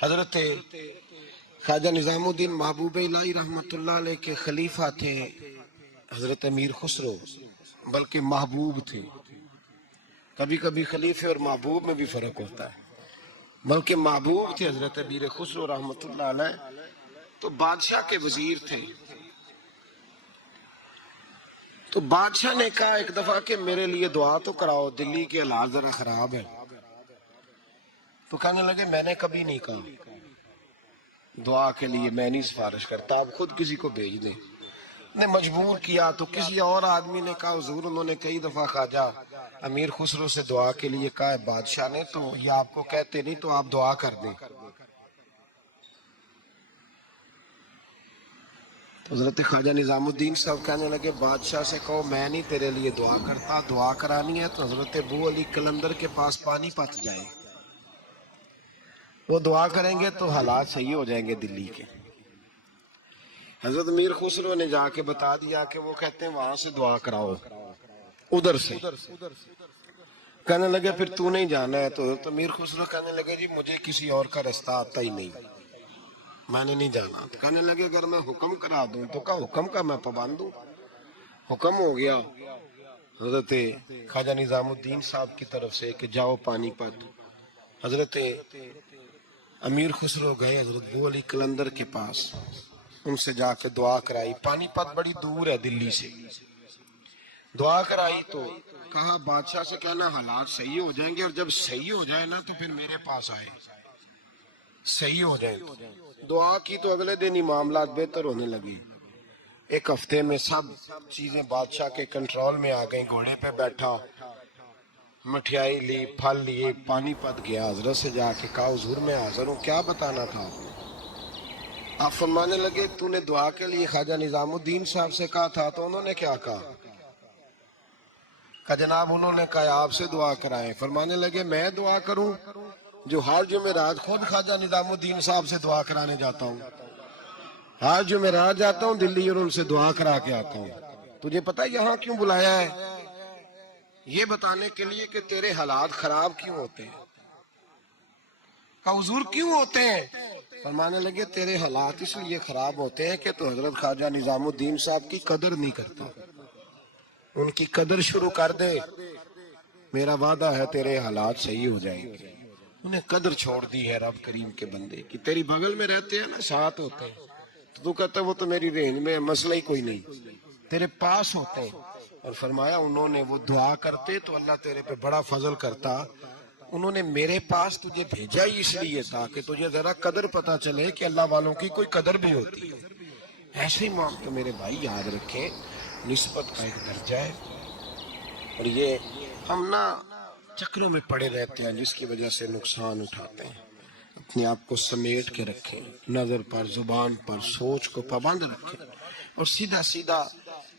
حضرت خواجہ نظام الدین محبوب الہی رحمۃ اللہ علیہ کے خلیفہ تھے حضرت امیر خسرو، بلکہ محبوب تھے۔ کبھی کبھی خلیفے اور محبوب میں بھی فرق ہوتا ہے، بلکہ محبوب تھے حضرت امیر خسرو رحمۃ اللہ علیہ۔ تو بادشاہ کے وزیر تھے، تو بادشاہ نے کہا ایک دفعہ کہ میرے لیے دعا تو کراؤ، دلی کے حالات ذرا خراب ہے۔ تو کہنے لگے میں نے کبھی نہیں کہا دعا کے لیے، میں نہیں سفارش کرتا، آپ خود کسی کو بھیج دیں۔ نے مجبور کیا تو کسی اور آدمی نے کہا حضور انہوں نے کئی دفعہ خواجہ امیر خسرو سے دعا کے لیے کہا ہے بادشاہ نے، تو یہ آپ کو کہتے نہیں تو آپ دعا کر دیں۔ تو حضرت خواجہ نظام الدین صاحب کہنے لگے بادشاہ سے کہو میں نہیں تیرے لیے دعا کرتا، دعا کرانی ہے تو حضرت ابو علی قلندر کے پاس پانی پت جائے، وہ دعا کریں گے تو حالات صحیح ہو جائیں گے دلی کے۔ حضرت امیر خسرو نے جا کے بتا دیا کہ وہ کہتے ہیں وہاں سے دعا کراؤ، ادھر سے۔ کہنے لگے پھر تو نہیں جانا ہے؟ تو حضرت امیر خسرو کہنے لگے جی مجھے کسی اور کا رستہ آتا ہی نہیں، میں نے نہیں جانا۔ کہنے لگے اگر میں حکم کرا دوں تو کہا حکم کا میں پابند ہوں۔ حکم ہو گیا حضرت خواجہ نظام الدین صاحب کی طرف سے کہ جاؤ پانی پت۔ حضرت امیر خسرو گئے حضرت ابو علی قلندر کے پاس، ان سے جا کے دعا کرائی۔ پانی پت بڑی دور ہے دلی سے، دعا کرائی تو کہا بادشاہ سے کہنا حالات صحیح ہو جائیں گے، اور جب صحیح ہو جائے نا تو پھر میرے پاس آئے، صحیح ہو جائیں۔ دعا کی تو اگلے دن ہی معاملات بہتر ہونے لگی، ایک ہفتے میں سب چیزیں بادشاہ کے کنٹرول میں آ گئیں۔ گھوڑے پہ بیٹھا، مٹھائی لی، پھل لیے، پانی پت گیا، حضرت سے جا کے کہا حضور میں حاضر ہوں، کیا بتانا تھا آپ نے؟ آپ فرمانے لگے تو نے دعا کے لیے خواجہ نظام الدین صاحب سے کہا تھا تو انہوں نے کیا کہا؟ کہ جناب انہوں نے کہا آپ سے دعا کرائیں۔ فرمانے لگے میں دعا کروں جو ہر جمعرات خود خواجہ نظام الدین صاحب سے دعا کرانے جاتا ہوں، ہر جمعرات جاتا ہوں دلی اور ان سے دعا کرا کے آتا ہوں۔ تجھے پتہ یہاں کیوں بلایا ہے؟ یہ بتانے کے لیے کہ تیرے حالات خراب کیوں ہوتے ہیں۔ کہا حضور کیوں ہوتے ہیں؟ فرمانے لگے تیرے حالات اس لیے خراب ہوتے ہیں کہ تو حضرت خواجہ نظام الدین صاحب کی قدر نہیں کرتا، ان کی قدر شروع کر دے، میرا وعدہ ہے تیرے حالات صحیح ہو جائیں گے۔ انہیں قدر چھوڑ دی ہے رب کریم کے بندے کی، تیری بغل میں رہتے ہیں نا، ساتھ ہوتے ہیں، تو کہتا ہے وہ تو میری رینج میں ہے، مسئلہ ہی کوئی نہیں، تیرے پاس ہوتے ہیں۔ اور فرمایا انہوں نے وہ دعا کرتے تو اللہ تیرے پہ بڑا فضل کرتا، انہوں نے میرے پاس تجھے بھیجا ہی اس لیے تھا کہ تجھے ذرا قدر پتا چلے کہ اللہ والوں کی کوئی قدر بھی ہوتی ہے۔ ایسے ہی معاملہ تو میرے بھائی یاد رکھیں، نسبت کا ایک درجہ ہے، اور یہ ہم نا چکروں میں پڑے رہتے ہیں جس کی وجہ سے نقصان اٹھاتے ہیں۔ اپنے آپ کو سمیٹ کے رکھیں، نظر پر، زبان پر، سوچ کو پابند رکھیں، اور سیدھا سیدھا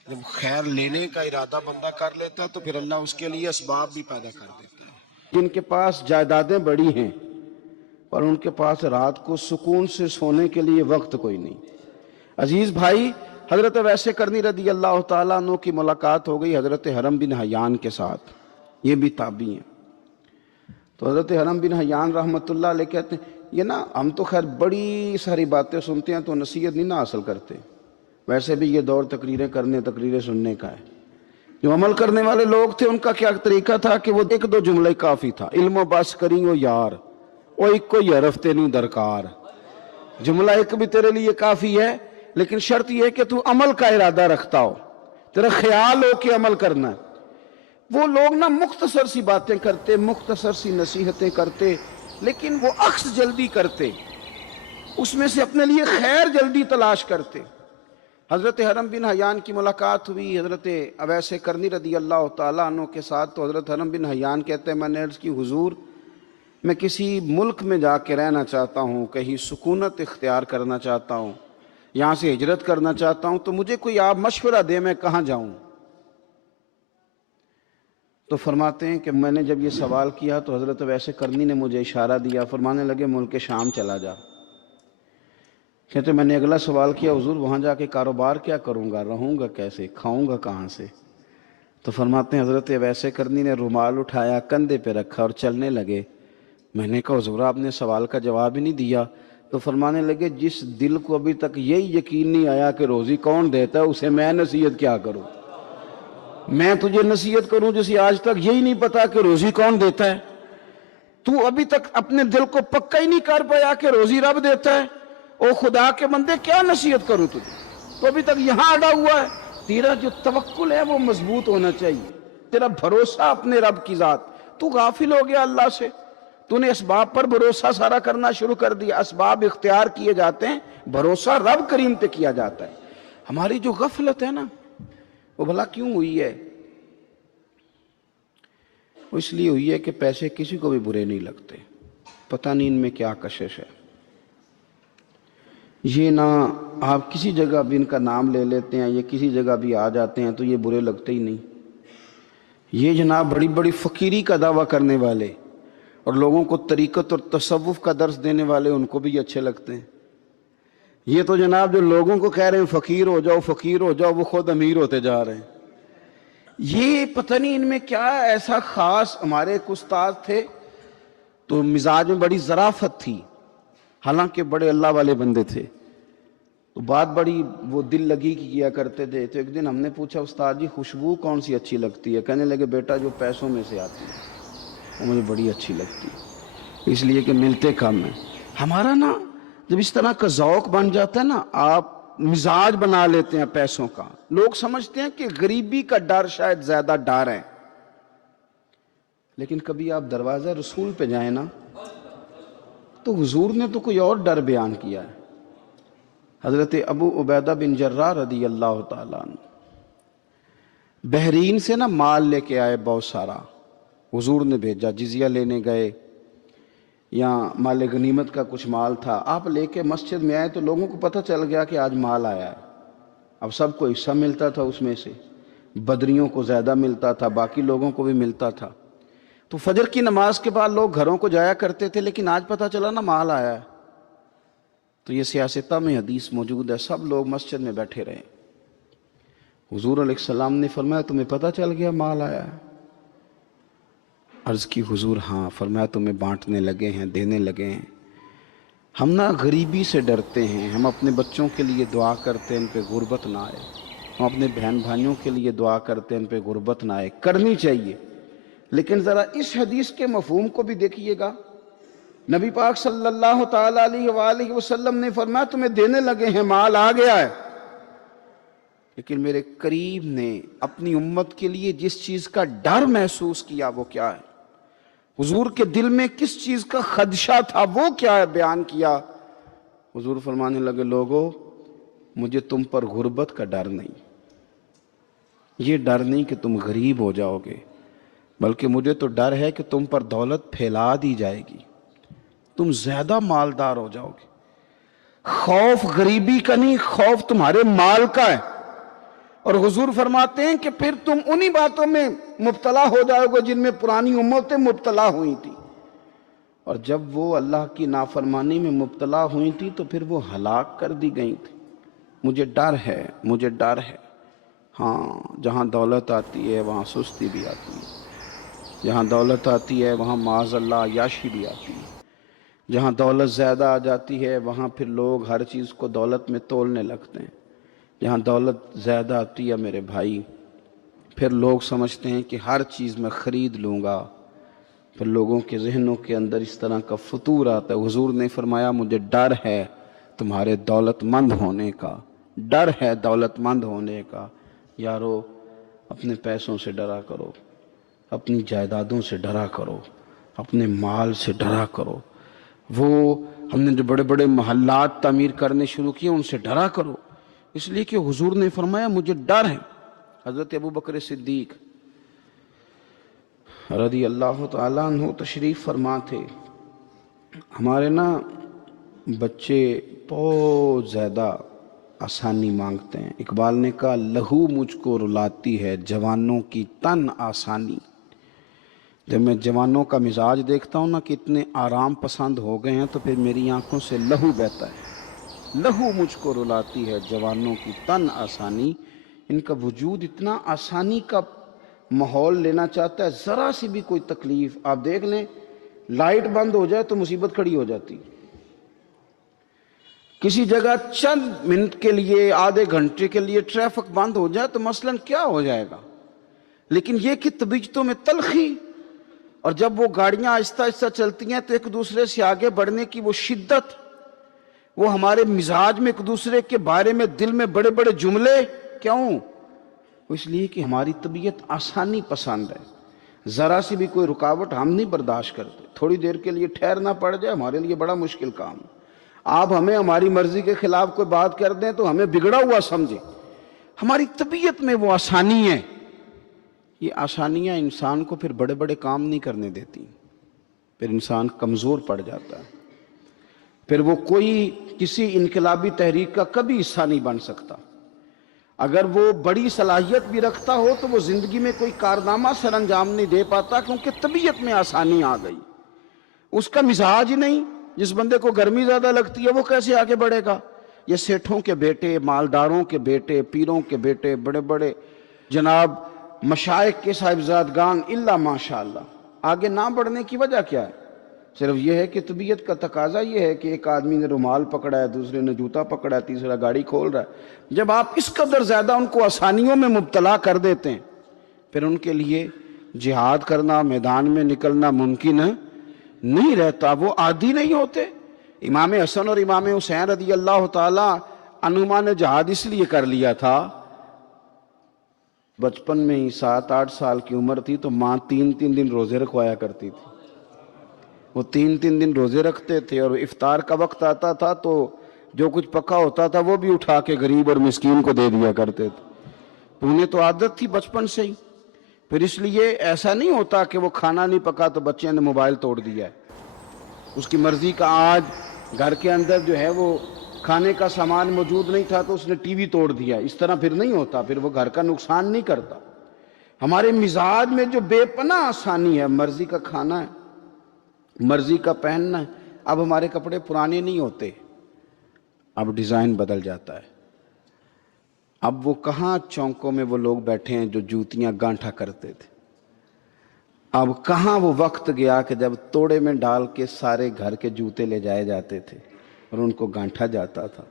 جب خیر لینے کا ارادہ بندہ کر لیتا ہے تو پھر اللہ اس کے لیے اسباب بھی پیدا کر دیتا ہے۔ جن کے پاس جائیدادیں بڑی ہیں اور ان کے پاس رات کو سکون سے سونے کے لیے وقت کوئی نہیں۔ عزیز بھائی، حضرت ویس کرنی رضی اللہ تعالیٰ عنہ کی ملاقات ہو گئی حضرت حرم بن حیان کے ساتھ، یہ بھی تابعی ہیں۔ تو حضرت حرم بن حیان رحمۃ اللہ علیہ کہتے ہیں یہ نا ہم تو خیر بڑی ساری باتیں سنتے ہیں تو نصیحت نہیں نہ حاصل کرتے، ویسے بھی یہ دور تقریریں کرنے، تقریریں سننے کا ہے۔ جو عمل کرنے والے لوگ تھے ان کا کیا طریقہ تھا کہ وہ ایک دو جملے کافی تھا، علم و بس کری ہو یار او ایک کوئی حرف تینوں درکار، جملہ ایک بھی تیرے لیے کافی ہے، لیکن شرط یہ ہے کہ تو عمل کا ارادہ رکھتا ہو، تیرا خیال ہو کہ عمل کرنا ہے۔ وہ لوگ نا مختصر سی باتیں کرتے، مختصر سی نصیحتیں کرتے، لیکن وہ عکس جلدی کرتے، اس میں سے اپنے لیے خیر جلدی تلاش کرتے۔ حضرت حرم بن حیان کی ملاقات ہوئی حضرت اویس کرنی رضی اللہ تعالیٰ عنہ کے ساتھ، تو حضرت حرم بن حیان کہتے ہیں میں نے عرض کی حضور میں کسی ملک میں جا کے رہنا چاہتا ہوں، کہیں سکونت اختیار کرنا چاہتا ہوں، یہاں سے ہجرت کرنا چاہتا ہوں، تو مجھے کوئی آپ مشورہ دے میں کہاں جاؤں؟ تو فرماتے ہیں کہ میں نے جب یہ سوال کیا تو حضرت ویس کرنی نے مجھے اشارہ دیا، فرمانے لگے ملک شام چلا جا۔ کہتے میں نے اگلا سوال کیا حضور وہاں جا کے کاروبار کیا کروں گا، رہوں گا کیسے، کھاؤں گا کہاں سے؟ تو فرماتے ہیں حضرت ویس کرنی نے رومال اٹھایا، کندھے پہ رکھا اور چلنے لگے۔ میں نے کہا حضور آپ نے سوال کا جواب ہی نہیں دیا. تو فرمانے لگے جس دل کو ابھی تک یہی یقین نہیں آیا کہ روزی کون دیتا ہے اسے میں نصیحت کیا کروں. میں تجھے نصیحت کروں جسے آج تک یہی نہیں پتا کہ روزی کون دیتا ہے. تو ابھی تک اپنے دل کو پکا ہی نہیں کر پایا کہ روزی رب دیتا ہے. او خدا کے بندے کیا نصیحت کروں تجھے, تو ابھی تک یہاں اڑا ہوا ہے. تیرا جو توکل ہے وہ مضبوط ہونا چاہیے, تیرا بھروسہ اپنے رب کی ذات. تو غافل ہو گیا اللہ سے, تو نے اسباب پر بھروسہ سارا کرنا شروع کر دیا. اسباب اختیار کیے جاتے ہیں, بھروسہ رب کریم پہ کیا جاتا ہے. ہماری جو غفلت ہے نا وہ بھلا کیوں ہوئی ہے؟ وہ اس لیے ہوئی ہے کہ پیسے کسی کو بھی برے نہیں لگتے. پتہ نہیں ان میں کیا کشش ہے. یہ نہ آپ کسی جگہ بھی ان کا نام لے لیتے ہیں, یہ کسی جگہ بھی آ جاتے ہیں تو یہ برے لگتے ہی نہیں. یہ جناب بڑی بڑی فقیری کا دعویٰ کرنے والے اور لوگوں کو طریقت اور تصوف کا درس دینے والے, ان کو بھی اچھے لگتے ہیں. یہ تو جناب جو لوگوں کو کہہ رہے ہیں فقیر ہو جاؤ فقیر ہو جاؤ, وہ خود امیر ہوتے جا رہے ہیں. یہ پتہ نہیں ان میں کیا ایسا خاص. ہمارے ایک استاد تھے تو مزاج میں بڑی ظرافت تھی, حالانکہ بڑے اللہ والے بندے تھے. تو بات بڑی وہ دل لگی کی کیا کرتے تھے. تو ایک دن ہم نے پوچھا استاد جی خوشبو کون سی اچھی لگتی ہے؟ کہنے لگے بیٹا جو پیسوں میں سے آتی ہے وہ مجھے بڑی اچھی لگتی ہے, اس لیے کہ ملتے کم ہیں. ہمارا نا جب اس طرح کا ذوق بن جاتا ہے نا, آپ مزاج بنا لیتے ہیں پیسوں کا. لوگ سمجھتے ہیں کہ غریبی کا ڈر شاید زیادہ ڈر ہے, لیکن کبھی آپ دروازہ رسول پہ جائیں نا تو حضور نے تو کوئی اور ڈر بیان کیا ہے. حضرت ابو عبیدہ بن جراح رضی اللہ تعالیٰ عنہ بحرین سے نا مال لے کے آئے بہت سارا. حضور نے بھیجا, جزیہ لینے گئے یا مال غنیمت کا کچھ مال تھا, آپ لے کے مسجد میں آئے تو لوگوں کو پتہ چل گیا کہ آج مال آیا ہے. اب سب کو حصہ ملتا تھا اس میں سے, بدریوں کو زیادہ ملتا تھا, باقی لوگوں کو بھی ملتا تھا. تو فجر کی نماز کے بعد لوگ گھروں کو جایا کرتے تھے, لیکن آج پتہ چلا نا مال آیا ہے. تو یہ سیاستہ میں حدیث موجود ہے, سب لوگ مسجد میں بیٹھے رہے. حضور علیہ السلام نے فرمایا تمہیں پتہ چل گیا مال آیا ہے؟ عرض کی حضور ہاں. فرمایا تمہیں بانٹنے لگے ہیں, دینے لگے ہیں. ہم نا غریبی سے ڈرتے ہیں, ہم اپنے بچوں کے لیے دعا کرتے ہیں ان پہ غربت نہ آئے, ہم اپنے بہن بھائیوں کے لیے دعا کرتے ہیں ان پہ غربت نہ آئے. کرنی چاہیے, لیکن ذرا اس حدیث کے مفہوم کو بھی دیکھیے گا. نبی پاک صلی اللہ تعالیٰ علیہ وآلہ وسلم نے فرمایا تمہیں دینے لگے ہیں, مال آ گیا ہے, لیکن میرے قریب نے اپنی امت کے لیے جس چیز کا ڈر محسوس کیا وہ کیا ہے, حضور کے دل میں کس چیز کا خدشہ تھا وہ کیا ہے, بیان کیا. حضور فرمانے لگے لوگو مجھے تم پر غربت کا ڈر نہیں, یہ ڈر نہیں کہ تم غریب ہو جاؤ گے, بلکہ مجھے تو ڈر ہے کہ تم پر دولت پھیلا دی جائے گی, تم زیادہ مالدار ہو جاؤ گے. خوف غریبی کا نہیں, خوف تمہارے مال کا ہے. اور حضور فرماتے ہیں کہ پھر تم انہی باتوں میں مبتلا ہو جاؤ گے جن میں پرانی امتیں مبتلا ہوئی تھی, اور جب وہ اللہ کی نافرمانی میں مبتلا ہوئی تھی تو پھر وہ ہلاک کر دی گئی تھی. مجھے ڈر ہے, مجھے ڈر ہے. ہاں جہاں دولت آتی ہے وہاں سستی بھی آتی ہے, جہاں دولت آتی ہے وہاں معاذ اللہ عیاشی بھی آتی ہے, جہاں دولت زیادہ آ جاتی ہے وہاں پھر لوگ ہر چیز کو دولت میں تولنے لگتے ہیں. جہاں دولت زیادہ آتی ہے میرے بھائی پھر لوگ سمجھتے ہیں کہ ہر چیز میں خرید لوں گا, پھر لوگوں کے ذہنوں کے اندر اس طرح کا فطور آتا ہے. حضور نے فرمایا مجھے ڈر ہے تمہارے دولت مند ہونے کا, ڈر ہے دولت مند ہونے کا. یارو اپنے پیسوں سے ڈرا کرو, اپنی جائیدادوں سے ڈرا کرو, اپنے مال سے ڈرا کرو. وہ ہم نے جو بڑے بڑے محلات تعمیر کرنے شروع کیے ان سے ڈرا کرو, اس لیے کہ حضور نے فرمایا مجھے ڈر ہے. حضرت ابو بکر صدیق رضی اللہ تعالیٰ عنہ تشریف فرما تھے. ہمارے نا بچے بہت زیادہ آسانی مانگتے ہیں. اقبال نے کہا لہو مجھ کو رلاتی ہے جوانوں کی تن آسانی. جب میں جوانوں کا مزاج دیکھتا ہوں نا کہ اتنے آرام پسند ہو گئے ہیں تو پھر میری آنکھوں سے لہو بہتا ہے. لہو مجھ کو رلاتی ہے جوانوں کی تن آسانی. ان کا وجود اتنا آسانی کا ماحول لینا چاہتا ہے, ذرا سی بھی کوئی تکلیف آپ دیکھ لیں لائٹ بند ہو جائے تو مصیبت کھڑی ہو جاتی. کسی جگہ چند منٹ کے لیے، آدھے گھنٹے کے لیے ٹریفک بند ہو جائے تو مثلاً کیا ہو جائے گا. لیکن یہ کہ طبیعتوں میں تلخی، اور جب وہ گاڑیاں آہستہ آہستہ چلتی ہیں تو ایک دوسرے سے آگے بڑھنے کی وہ شدت، وہ ہمارے مزاج میں ایک دوسرے کے بارے میں دل میں بڑے بڑے جملے. کیوں؟ اس لیے کہ ہماری طبیعت آسانی پسند ہے. ذرا سی بھی کوئی رکاوٹ ہم نہیں برداشت کرتے. تھوڑی دیر کے لیے ٹھہرنا پڑ جائے ہمارے لیے بڑا مشکل کام. آپ ہمیں ہماری مرضی کے خلاف کوئی بات کر دیں تو ہمیں بگڑا ہوا سمجھیں. ہماری طبیعت میں وہ آسانی ہے. یہ آسانیاں انسان کو پھر بڑے بڑے کام نہیں کرنے دیتی، پھر انسان کمزور پڑ جاتا ہے. پھر وہ کوئی کسی انقلابی تحریک کا کبھی حصہ نہیں بن سکتا. اگر وہ بڑی صلاحیت بھی رکھتا ہو تو وہ زندگی میں کوئی کارنامہ سر انجام نہیں دے پاتا، کیونکہ طبیعت میں آسانی آ گئی. اس کا مزاج ہی نہیں. جس بندے کو گرمی زیادہ لگتی ہے وہ کیسے آگے بڑھے گا؟ یہ سیٹھوں کے بیٹے، مالداروں کے بیٹے، پیروں کے بیٹے، بڑے بڑے جناب مشائخ کے صاحبزادگان، الا ماشاء اللہ، آگے نہ بڑھنے کی وجہ کیا ہے؟ صرف یہ ہے کہ طبیعت کا تقاضا یہ ہے کہ ایک آدمی نے رومال پکڑا ہے، دوسرے نے جوتا پکڑا ہے، تیسرا گاڑی کھول رہا ہے. جب آپ اس قدر زیادہ ان کو آسانیوں میں مبتلا کر دیتے ہیں، پھر ان کے لیے جہاد کرنا، میدان میں نکلنا ممکن نہیں رہتا. وہ عادی نہیں ہوتے. امام حسن اور امام حسین رضی اللہ تعالی عنہما نے جہاد اس لیے کر لیا تھا، بچپن میں ہی 7-8 سال کی عمر تھی تو ماں 3 دن روزے رکھوایا کرتی تھی. وہ 3 دن روزے رکھتے تھے، اور افطار کا وقت آتا تھا تو جو کچھ پکا ہوتا تھا وہ بھی اٹھا کے غریب اور مسکین کو دے دیا کرتے تھے. انہیں تو عادت تھی بچپن سے ہی. پھر اس لیے ایسا نہیں ہوتا کہ وہ کھانا نہیں پکا تو بچے نے موبائل توڑ دیا ہے، اس کی مرضی کا. آج گھر کے اندر جو ہے وہ کھانے کا سامان موجود نہیں تھا تو اس نے ٹی وی توڑ دیا. اس طرح پھر نہیں ہوتا، پھر وہ گھر کا نقصان نہیں کرتا. ہمارے مزاج میں جو بے پناہ آسانی ہے، مرضی کا کھانا ہے، مرضی کا پہننا ہے. اب ہمارے کپڑے پرانے نہیں ہوتے، اب ڈیزائن بدل جاتا ہے. اب وہ کہاں چونکوں میں وہ لوگ بیٹھے ہیں جو جوتیاں گانٹھا کرتے تھے. اب کہاں وہ وقت گیا کہ جب توڑے میں ڈال کے سارے گھر کے جوتے لے جائے جاتے تھے اور ان کو گانٹھا جاتا تھا.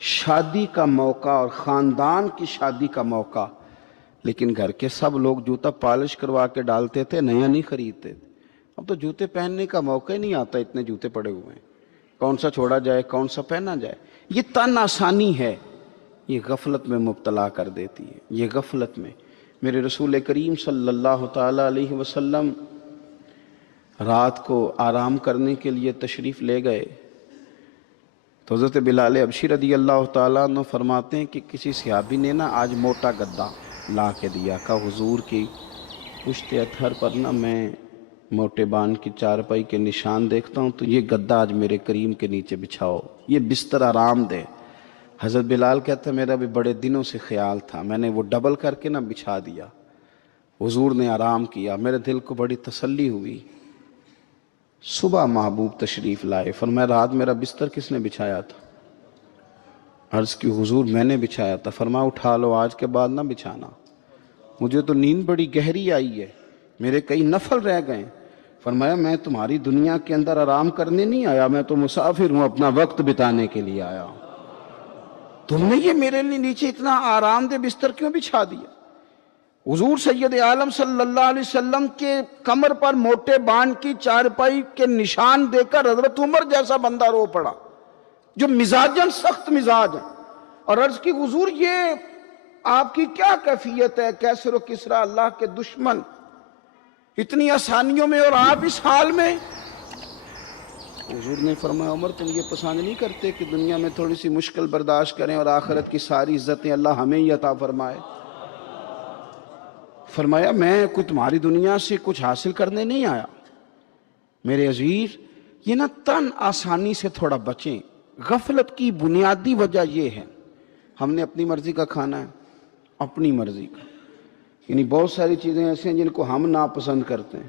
شادی کا موقع اور خاندان کی شادی کا موقع، لیکن گھر کے سب لوگ جوتا پالش کروا کے ڈالتے تھے، نیا نہیں خریدتے تھے. اب تو جوتے پہننے کا موقع ہی نہیں آتا، اتنے جوتے پڑے ہوئے ہیں. کون سا چھوڑا جائے، کون سا پہنا جائے. یہ تن آسانی ہے، یہ غفلت میں مبتلا کر دیتی ہے. یہ غفلت میں میرے رسول کریم صلی اللہ تعالی علیہ وسلم رات کو آرام کرنے کے لیے تشریف لے گئے تو حضرت بلال حبشی رضی اللہ تعالیٰ عنہ فرماتے ہیں کہ کسی صحابی نے نا آج موٹا گدا لا کے دیا. کہا حضور کی پشت اطہر پر نا میں موٹے بان کی چارپائی کے نشان دیکھتا ہوں، تو یہ گدا آج میرے کریم کے نیچے بچھاؤ، یہ بستر آرام دے. حضرت بلال کہتے ہیں میرا بھی بڑے دنوں سے خیال تھا، میں نے وہ ڈبل کر کے نا بچھا دیا. حضور نے آرام کیا، میرے دل کو بڑی تسلی ہوئی. صبح محبوب تشریف لائے، فرمایا رات میرا بستر کس نے بچھایا تھا؟ عرض کی حضور میں نے بچھایا تھا. فرمایا اٹھا لو، آج کے بعد نہ بچھانا، مجھے تو نیند بڑی گہری آئی ہے، میرے کئی نفل رہ گئے. فرمایا میں تمہاری دنیا کے اندر آرام کرنے نہیں آیا، میں تو مسافر ہوں، اپنا وقت بتانے کے لیے آیا ہوں. تم نے یہ میرے لیے نیچے اتنا آرام دہ بستر کیوں بچھا دیا؟ حضور سید عالم صلی اللہ علیہ وسلم کے کمر پر موٹے بان کی چارپائی کے نشان دے کر حضرت عمر جیسا بندہ رو پڑا جو مزاجن سخت مزاج ہے، اور عرض کی حضور یہ آپ کی کیا کیفیت ہے؟ کیسر و کسرا اللہ کے دشمن اتنی آسانیوں میں اور آپ اس حال میں. حضور نے فرمایا عمر تم یہ پسند نہیں کرتے کہ دنیا میں تھوڑی سی مشکل برداشت کریں اور آخرت کی ساری عزتیں اللہ ہمیں ہی عطا فرمائے؟ فرمایا میں کوئی تمہاری دنیا سے کچھ حاصل کرنے نہیں آیا. میرے عزیز یہ نا تن آسانی سے تھوڑا بچیں. غفلت کی بنیادی وجہ یہ ہے ہم نے اپنی مرضی کا کھانا ہے، اپنی مرضی کا، یعنی بہت ساری چیزیں ایسے ہیں جن کو ہم ناپسند کرتے ہیں.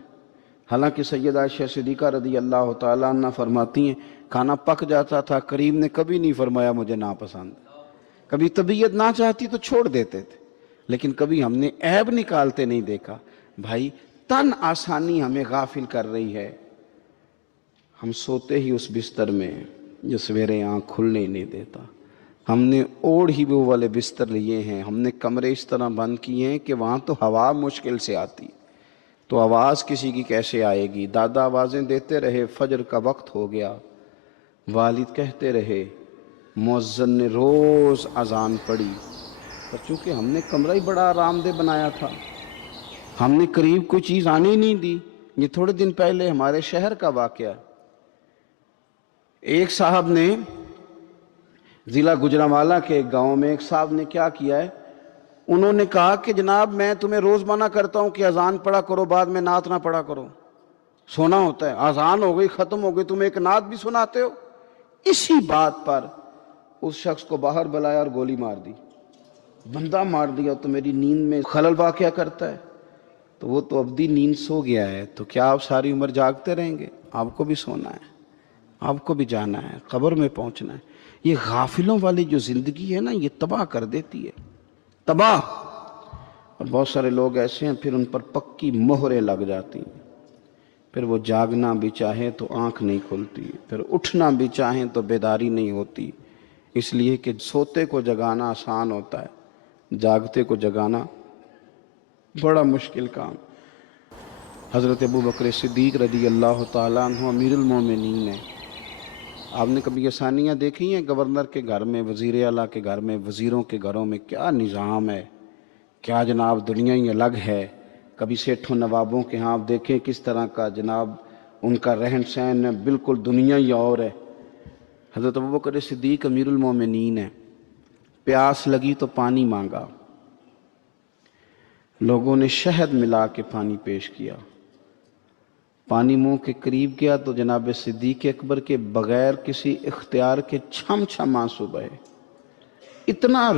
حالانکہ سیدہ عائشہ صدیقہ رضی اللہ تعالیٰ عنہ فرماتی ہیں کھانا پک جاتا تھا، کریم نے کبھی نہیں فرمایا مجھے ناپسند. کبھی طبیعت نہ چاہتی تو چھوڑ دیتے تھے، لیکن کبھی ہم نے عیب نکالتے نہیں دیکھا. بھائی تن آسانی ہمیں غافل کر رہی ہے. ہم سوتے ہی اس بستر میں جو سویرے آنکھ کھلنے ہی نہیں دیتا. ہم نے اوڑھ ہی وہ والے بستر لیے ہیں, ہم نے کمرے اس طرح بند کیے ہیں کہ وہاں تو ہوا مشکل سے آتی, تو آواز کسی کی کیسے آئے گی. دادا آوازیں دیتے رہے, فجر کا وقت ہو گیا, والد کہتے رہے, مؤذن نے روز اذان پڑھی. پر چونکہ ہم نے کمرہ ہی بڑا آرام دہ بنایا تھا, ہم نے قریب کوئی چیز آنے ہی نہیں دی. یہ تھوڑے دن پہلے ہمارے شہر کا واقعہ, ایک صاحب نے ضلع گجرانوالہ کے ایک گاؤں میں ایک صاحب نے کیا کیا ہے, انہوں نے کہا کہ جناب میں تمہیں روز منع کرتا ہوں کہ اذان پڑھا کرو, بعد میں نعت نہ پڑھا کرو, سونا ہوتا ہے. اذان ہو گئی, ختم ہو گئی, تم ایک نعت بھی سناتے ہو. اسی بات پر اس شخص کو باہر بلایا اور گولی مار دی. بندہ مار دیا تو میری نیند میں خلل واقعہ کرتا ہے. تو وہ تو ابدی نیند سو گیا ہے, تو کیا آپ ساری عمر جاگتے رہیں گے؟ آپ کو بھی سونا ہے, آپ کو بھی جانا ہے, قبر میں پہنچنا ہے. یہ غافلوں والی جو زندگی ہے نا, یہ تباہ کر دیتی ہے, تباہ. اور بہت سارے لوگ ایسے ہیں پھر ان پر پکی مہریں لگ جاتی ہیں, پھر وہ جاگنا بھی چاہیں تو آنکھ نہیں کھلتی, پھر اٹھنا بھی چاہیں تو بیداری نہیں ہوتی. اس لیے کہ سوتے کو جگانا آسان ہوتا ہے, جاگتے کو جگانا بڑا مشکل کام. حضرت ابو بکر صدیق رضی اللہ تعالیٰ عنہ امیر المومنین ہیں. آپ نے کبھی آسانیاں دیکھی ہیں گورنر کے گھر میں, وزیر اعلیٰ کے گھر میں, وزیروں کے گھروں میں کیا نظام ہے, کیا جناب دنیا ہی الگ ہے. کبھی سیٹھوں نوابوں کے ہاں آپ دیکھیں کس طرح کا جناب ان کا رہن سہن ہے, بالکل دنیا ہی اور ہے. حضرت ابوبکر صدیق امیر المومنین ہیں. پیاس لگی تو پانی مانگا, لوگوں نے شہد ملا کے پانی پیش کیا, پانی منہ کے قریب گیا تو جناب صدیق اکبر کے بغیر کسی اختیار کے چھم چھم آنسو بہے. اتنا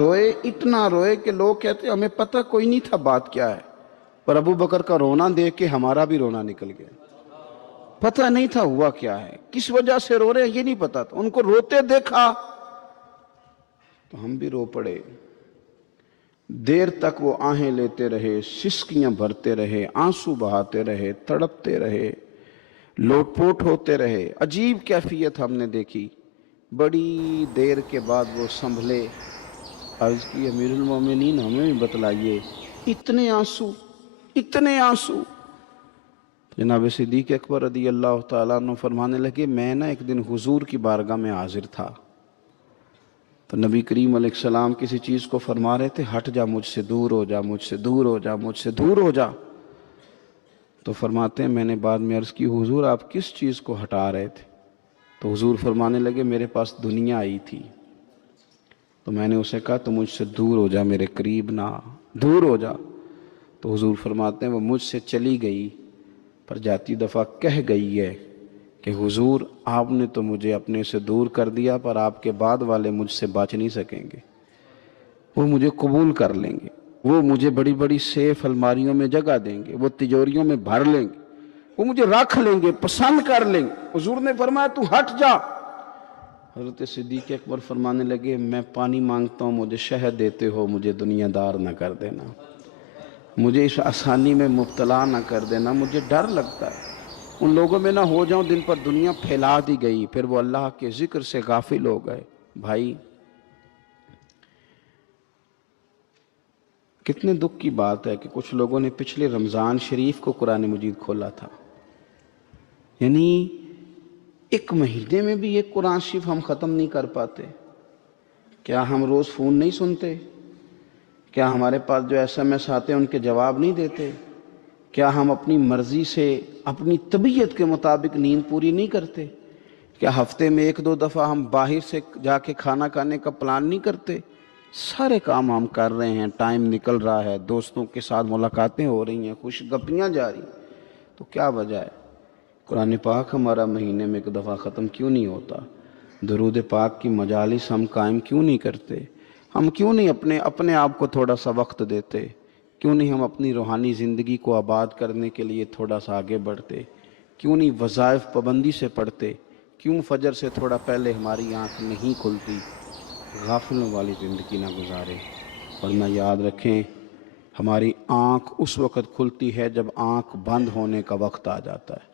روئے کہ لوگ کہتے ہمیں پتہ کوئی نہیں تھا بات کیا ہے, پر ابو بکر کا رونا دیکھ کے ہمارا بھی رونا نکل گیا. پتہ نہیں تھا ہوا کیا ہے, کس وجہ سے رو رہے ہیں یہ نہیں پتا تھا. ان کو روتے دیکھا تو ہم بھی رو پڑے. دیر تک وہ آہیں لیتے رہے, سسکیاں بھرتے رہے, آنسو بہاتے رہے, تڑپتے رہے, لوٹ پوٹ ہوتے رہے. عجیب کیفیت ہم نے دیکھی. بڑی دیر کے بعد وہ سنبھلے, عرض کی امیر المومنین ہمیں بھی بتلائیے, اتنے آنسو, اتنے آنسو. جناب صدیق اکبر رضی اللہ تعالیٰ عنہ فرمانے لگے, میں نا ایک دن حضور کی بارگاہ میں حاضر تھا, تو نبی کریم علیہ السلام کسی چیز کو فرما رہے تھے, ہٹ جا مجھ سے دور ہو جا, مجھ سے دور ہو جا, مجھ سے دور ہو جا. تو فرماتے ہیں میں نے بعد میں عرض کی حضور آپ کس چیز کو ہٹا رہے تھے؟ تو حضور فرمانے لگے میرے پاس دنیا آئی تھی, تو میں نے اسے کہا تو مجھ سے دور ہو جا, میرے قریب نہ, دور ہو جا. تو حضور فرماتے ہیں وہ مجھ سے چلی گئی, پر جاتی دفعہ کہہ گئی ہے کہ حضور آپ نے تو مجھے اپنے سے دور کر دیا, پر آپ کے بعد والے مجھ سے بچ نہیں سکیں گے, وہ مجھے قبول کر لیں گے, وہ مجھے بڑی بڑی سیف الماریوں میں جگہ دیں گے, وہ تجوریوں میں بھر لیں گے, وہ مجھے رکھ لیں گے, پسند کر لیں گے. حضور نے فرمایا تو ہٹ جا. حضرت صدیق اکبر فرمانے لگے میں پانی مانگتا ہوں, مجھے شہد دیتے ہو, مجھے دنیا دار نہ کر دینا, مجھے اس آسانی میں مبتلا نہ کر دینا, مجھے ڈر لگتا ہے ان لوگوں میں نہ ہو جاؤں جن پر دنیا پھیلا دی گئی, پھر وہ اللہ کے ذکر سے غافل ہو گئے. بھائی کتنے دکھ کی بات ہے کہ کچھ لوگوں نے پچھلے رمضان شریف کو قرآن مجید کھولا تھا, یعنی ایک مہینے میں بھی ایک قرآن شریف ہم ختم نہیں کر پاتے. کیا ہم روز فون نہیں سنتے؟ کیا ہمارے پاس جو SMS آتے ہیں ان کے جواب نہیں دیتے؟ کیا ہم اپنی مرضی سے اپنی طبیعت کے مطابق نیند پوری نہیں کرتے؟ کیا ہفتے میں 1-2 دفعہ ہم باہر سے جا کے کھانا کھانے کا پلان نہیں کرتے؟ سارے کام ہم کر رہے ہیں, ٹائم نکل رہا ہے, دوستوں کے ساتھ ملاقاتیں ہو رہی ہیں, خوش گپیاں جاری, تو کیا وجہ ہے؟ قرآن پاک ہمارا مہینے میں 1 دفعہ ختم کیوں نہیں ہوتا؟ درود پاک کی مجالس ہم قائم کیوں نہیں کرتے؟ ہم کیوں نہیں اپنے آپ کو تھوڑا سا وقت دیتے؟ کیوں نہیں ہم اپنی روحانی زندگی کو آباد کرنے کے لیے تھوڑا سا آگے بڑھتے؟ کیوں نہیں وظائف پابندی سے پڑھتے؟ کیوں فجر سے تھوڑا پہلے ہماری آنکھ نہیں کھلتی؟ غافلوں والی زندگی نہ گزارے. ورنہ یاد رکھیں ہماری آنکھ اس وقت کھلتی ہے جب آنکھ بند ہونے کا وقت آ جاتا ہے.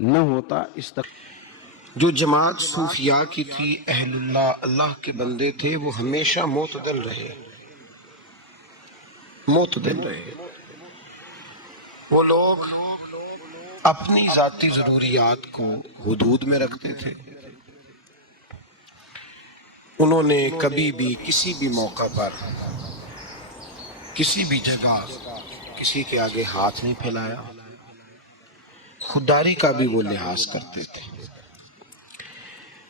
نہ ہوتا اس تک. جو جماعت صوفیاء کی تھی، اہل اللہ، اللہ کے بندے تھے، وہ ہمیشہ معتدل رہے، معتدل رہے. وہ لوگ اپنی ذاتی ضروریات کو حدود میں رکھتے تھے. انہوں نے کبھی بھی کسی بھی موقع پر کسی بھی جگہ کسی کے آگے ہاتھ نہیں پھیلایا. خودداری کا بھی وہ لحاظ کرتے تھے.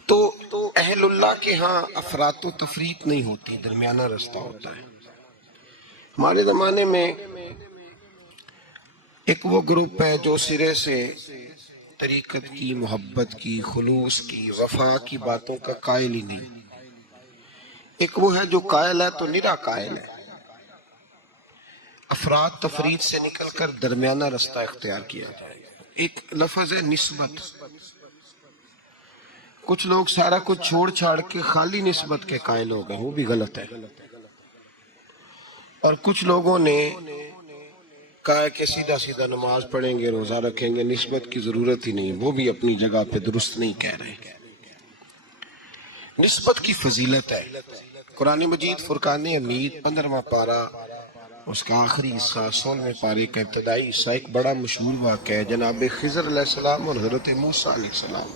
تو اہل اللہ کے ہاں افراط و تفریط نہیں ہوتی، درمیانہ رستہ ہوتا ہے. ہمارے زمانے میں ایک وہ گروپ ہے جو سرے سے طریقت کی، محبت کی، خلوص کی، وفا کی باتوں کا قائل ہی نہیں. ایک وہ ہے جو قائل ہے تو نرا قائل ہے. افراد تفرید سے نکل کر درمیانہ رستہ اختیار کیا جائے. ایک لفظ ہے نسبت. کچھ لوگ سارا کچھ چھوڑ چھاڑ کے خالی نسبت کے قائل ہو گئے، وہ بھی غلط ہے. اور کچھ لوگوں نے کہا کہ سیدھا سیدھا نماز پڑھیں گے، روزہ رکھیں گے، نسبت کی ضرورت ہی نہیں. وہ بھی اپنی جگہ پہ درست نہیں کہہ رہے. نسبت کی فضیلت ہے. قرآن مجید فرقان حمید 15واں پارہ، اس کا آخری حصہ 16ویں پارے کا ابتدائی حصہ، ایک بڑا مشہور واقعہ ہے جناب خضر علیہ السلام اور حضرت موسیٰ علیہ السلام.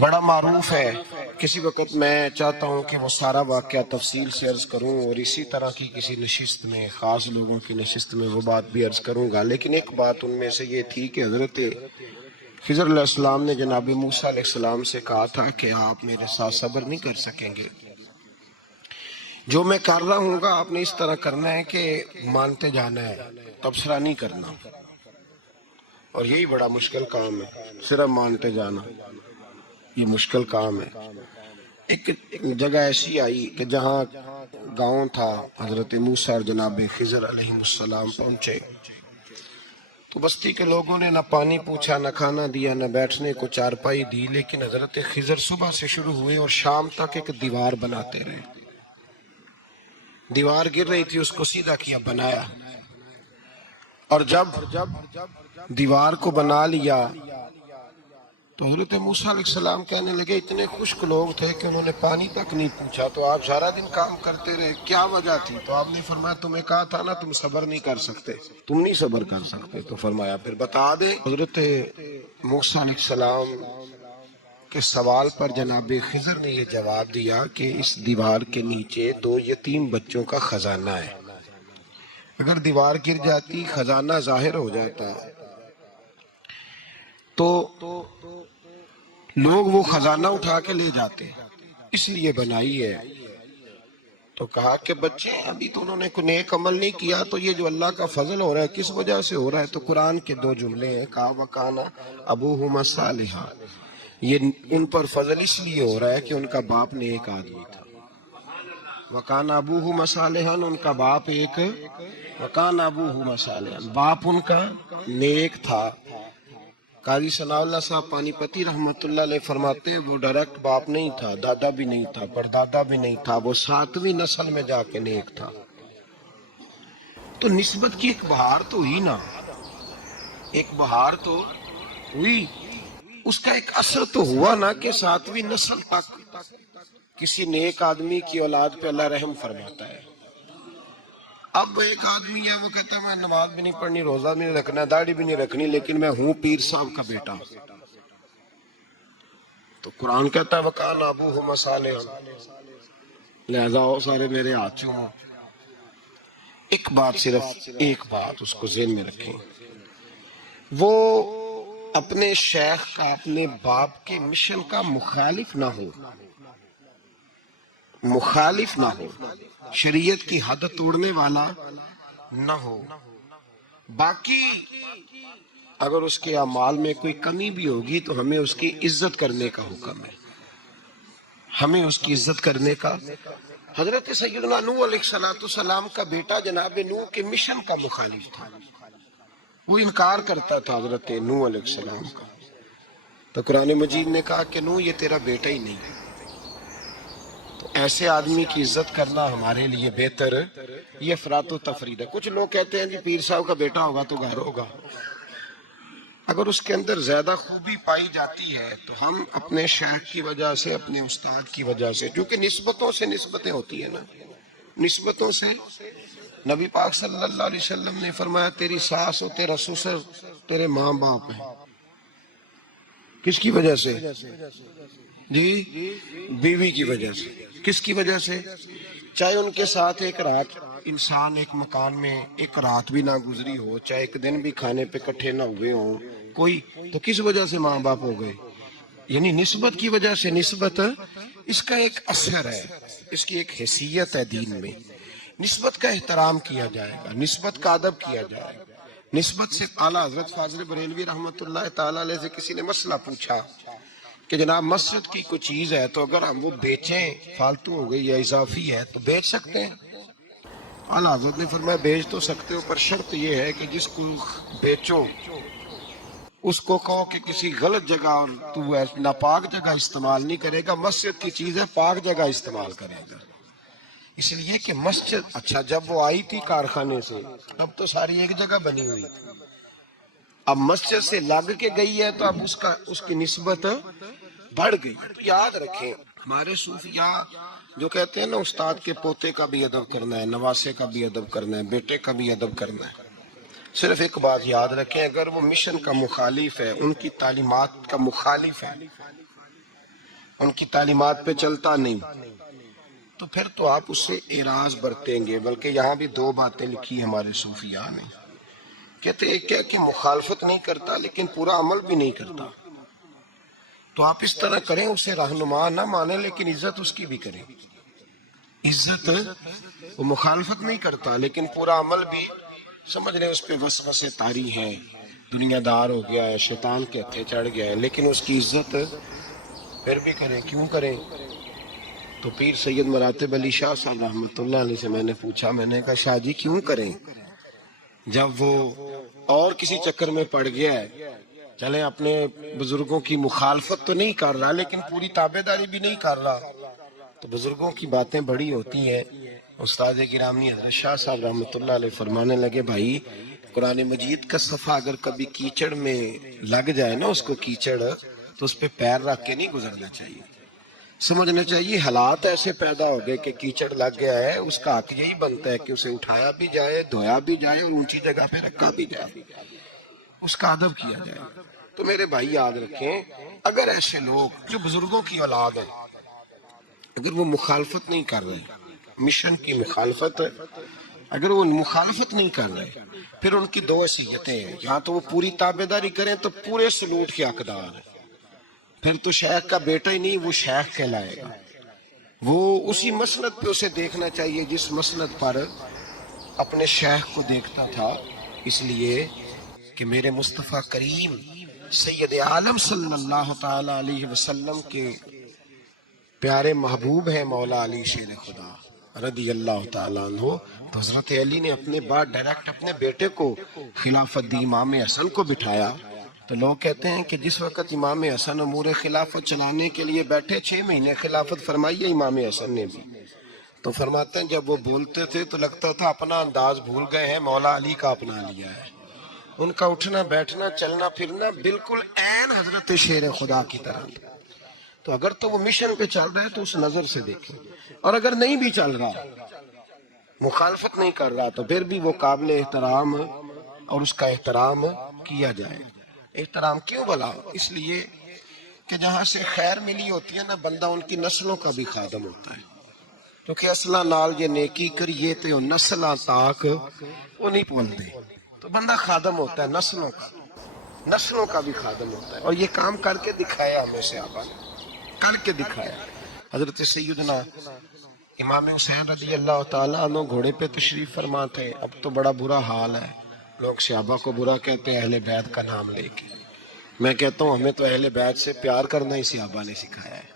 بڑا معروف ہے. کسی وقت میں چاہتا ہوں کہ وہ سارا واقعہ تفصیل سے عرض کروں، اور اسی طرح کی کسی نشست میں، خاص لوگوں کی نشست میں وہ بات بھی عرض کروں گا. لیکن ایک بات ان میں سے یہ تھی کہ حضرت خضر علیہ السلام نے جناب موسیٰ علیہ السلام سے کہا تھا کہ آپ میرے ساتھ صبر نہیں کر سکیں گے. جو میں کر رہا ہوں گا آپ نے اس طرح کرنا ہے کہ مانتے جانا ہے، تبصرہ نہیں کرنا. اور یہی بڑا مشکل کام ہے، صرف مانتے جانا، یہ مشکل کام ہے. ایک جگہ ایسی آئی کہ جہاں گاؤں تھا، حضرت موسیٰ اور جناب خضر علیہ السلام پہنچے تو بستی کے لوگوں نے نہ پانی پوچھا، نہ کھانا دیا، نہ بیٹھنے کو چارپائی دی. لیکن حضرت خضر صبح سے شروع ہوئے اور شام تک ایک دیوار بناتے رہے. دیوار گر رہی تھی، اس کو سیدھا کیا، بنایا. اور جب دیوار کو بنا لیا تو حضرت موسیٰ علیہ السلام کہنے لگے، اتنے خشک لوگ تھے کہ انہوں نے پانی تک نہیں پوچھا، تو آپ سارا دن کام کرتے رہے، کیا وجہ تھی؟ تو آپ نے فرمایا تمہیں کہا تھا نا تم صبر نہیں کر سکتے، تم نہیں صبر کر سکتے. تو فرمایا پھر بتا دے. حضرت موسیٰ علیہ السلام کے سوال پر جناب خضر نے یہ جواب دیا کہ اس دیوار کے نیچے 2 یتیم بچوں کا خزانہ ہے. اگر دیوار گر جاتی، خزانہ ظاہر ہو جاتا تو لوگ وہ خزانہ اٹھا کے لے جاتے، اس لیے بنائی ہے. تو کہا کہ بچے ابھی تو انہوں نے کوئی نیک عمل نہیں کیا، تو یہ جو اللہ کا فضل ہو رہا ہے کس وجہ سے ہو رہا ہے؟ تو قرآن کے 2 جملے ہیں، کہا وَكَانَ أَبُوهُمَا صَالِحًا. یہ ان پر فضل اس لیے ہو رہا ہے کہ ان کا باپ نیک آدمی تھا. وَكَانَ أَبُوهُمَا صَالِحًا، ان کا باپ ایک، وَكَانَ أَبُوهُمَا صَالِحًا، باپ ان کا نیک تھا. قاضی ثناء اللہ صاحب پانی پتی رحمت اللہ علیہ فرماتے ہیں وہ ڈائریکٹ باپ نہیں تھا، دادا بھی نہیں تھا، پردادا بھی نہیں تھا، وہ 7ویں نسل میں جا کے نیک تھا. تو نسبت کی ایک بہار تو ہوئی نا، ایک بہار تو ہوئی، اس کا ایک اثر تو ہوا نا کہ 7ویں نسل تک کسی نیک آدمی کی اولاد پہ اللہ رحم فرماتا ہے. اب ایک آدمی ہے وہ کہتا ہے میں نماز بھی نہیں پڑھنی، روزہ بھی نہیں رکھنا، داڑھی بھی نہیں رکھنی، لیکن میں ہوں پیر صاحب کا بیٹا. تو قرآن کہتا ہے وَكَانَ أَبُوهُمَا صَالِحًا، لہذا وہ سارے میرے ہاتھ چومو. ایک بات، صرف ایک بات اس کو ذہن میں رکھیں، وہ اپنے شیخ کا، اپنے باپ کے مشن کا مخالف نہ ہو، مخالف نہ ہو، شریعت کی حد توڑنے والا نہ ہو. باقی اگر اس کے اعمال میں کوئی کمی بھی ہوگی تو ہمیں اس کی عزت کرنے کا حکم ہے، ہمیں اس کی عزت کرنے کا. حضرت سیدنا نوح علیہ السلام کا بیٹا جناب نوح کے مشن کا مخالف تھا، وہ انکار کرتا تھا حضرت نوح علیہ السلام کا. تو قرآن مجید نے کہا کہ نوح یہ تیرا بیٹا ہی نہیں. تو ایسے آدمی کی عزت کرنا ہمارے لیے بہتر، یہ افراط و تفرید ہے. کچھ لوگ کہتے ہیں جی پیر صاحب کا بیٹا ہوگا تو گھر ہوگا. اگر اس کے اندر زیادہ خوبی پائی جاتی ہے تو ہم اپنے شیخ کی وجہ سے، اپنے استاد کی وجہ سے، جو کہ نسبتوں سے نسبتیں ہوتی ہیں نا، نسبتوں سے، نبی پاک صلی اللہ علیہ وسلم نے فرمایا تیری ساس اور تیرا سسر تیرے ماں باپ ہیں. کس کی وجہ سے؟ جی بیوی کی وجہ سے. کس کی وجہ سے؟ چاہے ان کے ساتھ ایک رات انسان ایک مکان میں ایک رات بھی نہ گزری ہو، چاہے ایک دن بھی کھانے پہ کٹھے نہ ہوئے ہوں کوئی، تو کس وجہ سے ماں باپ ہو گئے؟ یعنی نسبت کی وجہ سے. نسبت اس کا ایک اثر ہے، اس کی ایک حیثیت ہے دین میں. نسبت کا احترام کیا جائے گا، نسبت کا ادب کیا جائے گا. نسبت سے اعلیٰ حضرت فاضل بریلوی رحمۃ اللہ تعالی علیہ سے کسی نے مسئلہ پوچھا کہ جناب مسجد کی کوئی چیز ہے تو اگر ہم وہ بیچیں، فالتو ہو گئی یا اضافی ہے تو بیچ سکتے ہیں؟ اعلیٰ حضرت نے فرمایا بیچ تو سکتے ہو، پر شرط یہ ہے کہ جس کو بیچو اس کو کہو کہ کسی غلط جگہ اور تو ناپاک جگہ استعمال نہیں کرے گا. مسجد کی چیز ہے، پاک جگہ استعمال کرے گا. اس لیے کہ مسجد، اچھا جب وہ آئی تھی کارخانے سے تب تو ساری ایک جگہ بنی ہوئی تھی، اب مسجد سے لگ کے گئی ہے تو اب اس کی نسبت بڑھ گئی. تو یاد رکھیں ہمارے صوفیاء جو کہتے ہیں نا استاد کے پوتے کا بھی ادب کرنا ہے، نواسے کا بھی ادب کرنا ہے، بیٹے کا بھی ادب کرنا ہے. صرف ایک بات یاد رکھیں، اگر وہ مشن کا مخالف ہے، ان کی تعلیمات کا مخالف ہے، ان کی تعلیمات پہ چلتا نہیں، تو پھر تو آپ اس سے اعراض برتیں گے. بلکہ یہاں بھی دو باتیں لکھی ہمارے صوفیاء نے، کہتے ہیں کیا کہ مخالفت نہیں کرتا لیکن پورا عمل بھی نہیں کرتا. تو آپ اس طرح کریں، اسے رہنما نہ مانیں لیکن عزت اس کی بھی کریں. عزت، وہ مخالفت نہیں کرتا لیکن پورا عمل بھی، سمجھ لیں اس پہ وسوسے طاری ہے، دنیا دار ہو گیا ہے، شیطان کے ہتھے چڑھ گیا ہے، لیکن اس کی عزت پھر بھی کریں. کیوں کریں؟ تو پیر سید مراتب علی شاہ صاحب رحمۃ اللہ علیہ سے میں نے پوچھا، میں نے کہا شاہ جی کیوں کریں؟ جب وہ اور کسی چکر میں پڑ گیا ہے، چلیں اپنے بزرگوں کی مخالفت تو نہیں کر رہا لیکن پوری تابع داری بھی نہیں کر رہا، تو بزرگوں کی باتیں بڑی ہوتی ہیں. استاد گرامی حضرت شاہ صاحب رحمۃ اللہ علیہ فرمانے لگے بھائی قرآن مجید کا صفحہ اگر کبھی کیچڑ میں لگ جائے نا، اس کو کیچڑ، تو اس پہ پیر رکھ کے نہیں گزرنا چاہیے. سمجھنا چاہیے حالات ایسے پیدا ہو گئے کہ کیچڑ لگ گیا ہے، اس کا حق یہی بنتا ہے کہ اسے اٹھایا بھی جائے، دھویا بھی جائے اور اونچی جگہ پہ رکھا بھی جائے، اس کا ادب کیا جائے. تو میرے بھائی یاد رکھیں، اگر ایسے لوگ جو بزرگوں کی اولاد ہیں اگر وہ مخالفت نہیں کر رہے، مشن کی مخالفت، اگر وہ مخالفت نہیں کر رہے، پھر ان کی دو حیثیتیں ہیں، یا تو وہ پوری تابع داری کریں تو پورے سلوٹ کے حقدار ہیں، پھر تو شیخ کا بیٹا ہی نہیں، وہ شیخ کہلائے گا. وہ اسی مسند پہ اسے دیکھنا چاہیے جس مسند پر اپنے شیخ کو دیکھتا تھا. اس لیے کہ میرے مصطفیٰ کریم سید عالم صلی اللہ تعالی علیہ وسلم کے پیارے محبوب ہیں مولا علی شیر خدا رضی اللہ تعالیٰ عنہ. تو حضرت علی نے اپنے بعد ڈائریکٹ اپنے بیٹے کو خلافت دی، امام حسن کو بٹھایا. تو لوگ کہتے ہیں کہ جس وقت امام حسن امور خلافت چلانے کے لیے بیٹھے، 6 مہینے خلافت فرمائی ہے امام حسن نے بھی. تو فرماتے ہیں جب وہ بولتے تھے تو لگتا تھا اپنا انداز بھول گئے ہیں، مولا علی کا اپنا لیا ہے. ان کا اٹھنا بیٹھنا چلنا پھرنا بالکل عین حضرت شیر خدا کی طرح. تو اگر تو وہ مشن پہ چل رہا ہے تو اس نظر سے دیکھیں، اور اگر نہیں بھی چل رہا، مخالفت نہیں کر رہا، تو پھر بھی وہ قابل احترام اور اس کا احترام کیا جائے. احترام کیوں بلا؟ اس لیے کہ جہاں سے خیر ملی ہوتی ہے نا، بندہ ان کی نسلوں کا بھی خادم ہوتا ہے. کیونکہ اصلہ نال یہ نیکی کریے تو نسلاں تاک وہ نہیں پولتے، تو بندہ خادم ہوتا ہے نسلوں کا بھی خادم ہوتا ہے. اور یہ کام کر کے دکھایا ہمیں صحابہ نے، کر کے دکھایا. حضرت سیدنا امام حسین رضی اللہ تعالیٰ عنہ گھوڑے پہ تشریف فرما تھے. اب تو بڑا برا حال ہے، لوگ صحابہ کو برا کہتے ہیں اہل بیت کا نام لے کے. میں کہتا ہوں ہمیں تو اہل بیت سے پیار کرنا ہی صحابہ نے سکھایا ہے،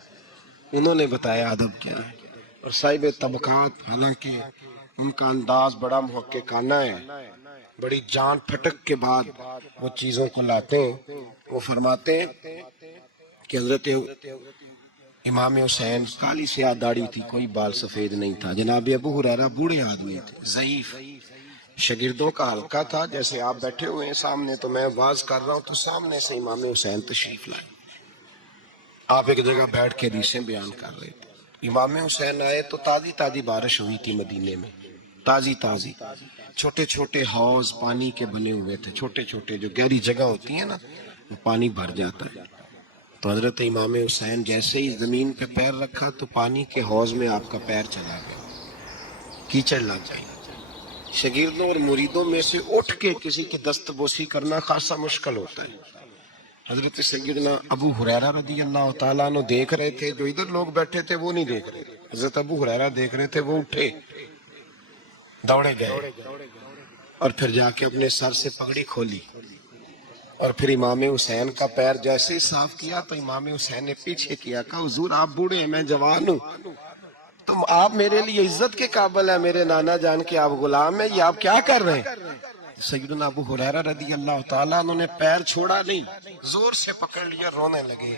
انہوں نے بتایا ادب کیا ہے. اور صاحب طبقات، حالانکہ ان کا انداز بڑا محققانہ ہے، بڑی جان پھٹک کے بعد وہ چیزوں کو لاتے ہیں. وہ فرماتے ہیں کہ حضرت امام حسین کالی سیاہ داڑھی تھی، کوئی بال سفید نہیں تھا. جناب ابو ہریرہ بوڑھے آدمی تھے، ضعیف، شاگردوں کا حلقہ تھا، جیسے آپ بیٹھے ہوئے ہیں سامنے تو میں واز کر رہا ہوں تو سامنے سے امام حسین تشریف لائے، آپ ایک جگہ بیٹھ کے حدیثیں بیان کر رہے تھے، امام حسین آئے تو تازی تازی بارش ہوئی تھی مدینے میں، تازی تازی، چھوٹے چھوٹے حوض پانی کے بنے ہوئے تھے، چھوٹے چھوٹے جو گہری جگہ ہوتی ہیں نا وہ پانی بھر جاتا ہے، تو حضرت امام حسین جیسے ہی زمین پہ پیر رکھا تو پانی کے حوض میں آپ کا پیر چلا گیا، کیچڑ لگ گئی، شاگردوں اور مریدوں میں سے اٹھ کے کسی کی دست بوسی کرنا خاصا مشکل ہوتا ہے۔ حضرت سیدنا ابو ہریرہ رضی اللہ تعالیٰ عنہ دیکھ رہے تھے، جو ادھر لوگ بیٹھے تھے وہ نہیں دیکھ رہے تھے، حضرت ابو ہریرہ دیکھ رہے تھے، وہ اٹھے دوڑے گئے اور پھر جا کے اپنے سر سے پگڑی کھولی اور پھر امام حسین کا پیر جیسے ہی صاف کیا تو امام حسین نے پیچھے کیا، کہا حضور آپ بوڑھے ہیں میں جوان ہوں، تم آپ میرے لیے عزت کے قابل ہیں، میرے نانا جان کے آپ غلام ہیں، یہ آپ کیا کر رہے ہیں؟ سیدنا ابو ہریرہ رضی اللہ تعالیٰ انہوں نے پیر چھوڑا نہیں، زور سے پکڑ لیا، رونے لگے،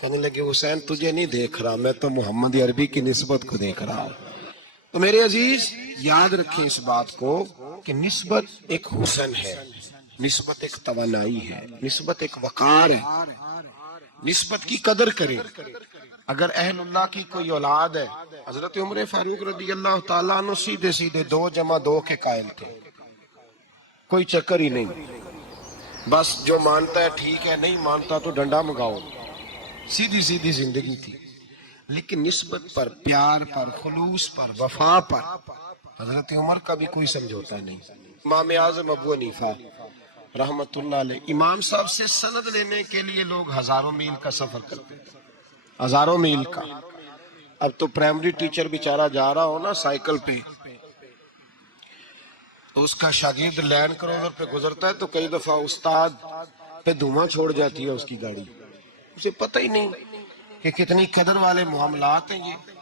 کہنے لگے حسین تجھے نہیں دیکھ رہا، میں تو محمد عربی کی نسبت کو دیکھ رہا ہوں۔ تو میرے عزیز یاد رکھیں اس بات کو کہ نسبت ایک حسن ہے، نسبت ایک توانائی ہے، نسبت ایک وقار ہے، نسبت کی قدر کریں۔ اگر اہل اللہ کی کوئی اولاد ہے، حضرت عمر فاروق رضی اللہ تعالیٰ عنہ سیدھے سیدھے 2+2 کے قائل تھے، کوئی چکر ہی نہیں، بس جو مانتا ہے ٹھیک ہے، نہیں مانتا تو ڈنڈا منگاؤ، سیدھی سیدھی زندگی تھی، لیکن نسبت پر، پیار پر، خلوص پر، وفا پر حضرت عمر کا بھی کوئی سمجھوتا نہیں۔ امام اعظم ابو حنیفہ رحمت اللہ علیہ، امام صاحب سے سند لینے کے لیے لوگ ہزاروں میل کا سفر کرتے تھے، ہزاروں میل کا۔ اب تو پرائمری ٹیچر بیچارہ جا رہا ہو نا سائیکل پہ تو اس کا شاگرد لینڈ کروور پہ گزرتا ہے تو کئی دفعہ استاد پہ دھواں چھوڑ جاتی ہے اس کی گاڑی، اسے پتہ ہی نہیں کہ کتنی قدر والے معاملات ہیں یہ۔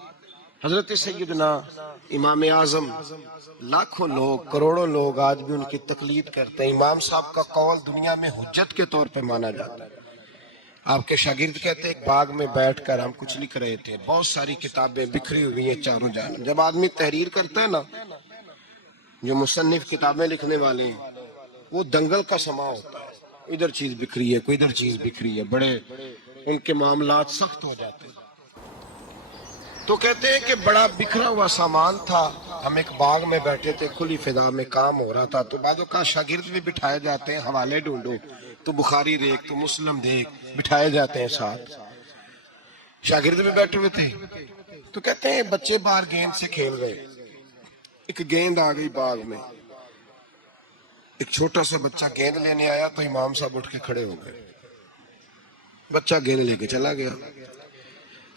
حضرت سیدنا امام اعظم، لاکھوں لوگ، کروڑوں لوگ آج بھی ان کی تقلید کرتے ہیں، امام صاحب کا قول دنیا میں حجت کے طور پہ مانا جاتا ہے۔ آپ کے شاگرد کہتے ہیں ایک باغ میں بیٹھ کر ہم کچھ لکھ رہے تھے، بہت ساری کتابیں بکھری ہوئی ہیں چاروں جانب، جب آدمی تحریر کرتا ہے نا، جو مصنف کتابیں لکھنے والے ہیں وہ دنگل کا سما ہوتا ہے، ادھر چیز بکھری ہے، کوئی ادھر چیز بکھری ہے، بڑے ان کے معاملات سخت ہو جاتے ہیں۔ تو کہتے ہیں کہ بڑا بکھرا ہوا سامان تھا، ہم ایک باغ میں بیٹھے تھے، کھلی فضا میں کام ہو رہا تھا، تو بعضوں کا شاگرد بھی بٹھائے جاتے ہیں، حوالے ڈھونڈو تو بخاری دیکھ تو مسلم دیکھ، بٹھائے جاتے ہیں ساتھ، شاگرد بھی بیٹھے ہوئے تھے۔ تو کہتے ہیں بچے باہر گیند سے کھیل رہے، ایک گیند آ گئی باغ میں، ایک چھوٹا سا بچہ گیند لینے آیا تو امام صاحب اٹھ کے کھڑے ہو گئے، بچہ گیند لے کے چلا گیا۔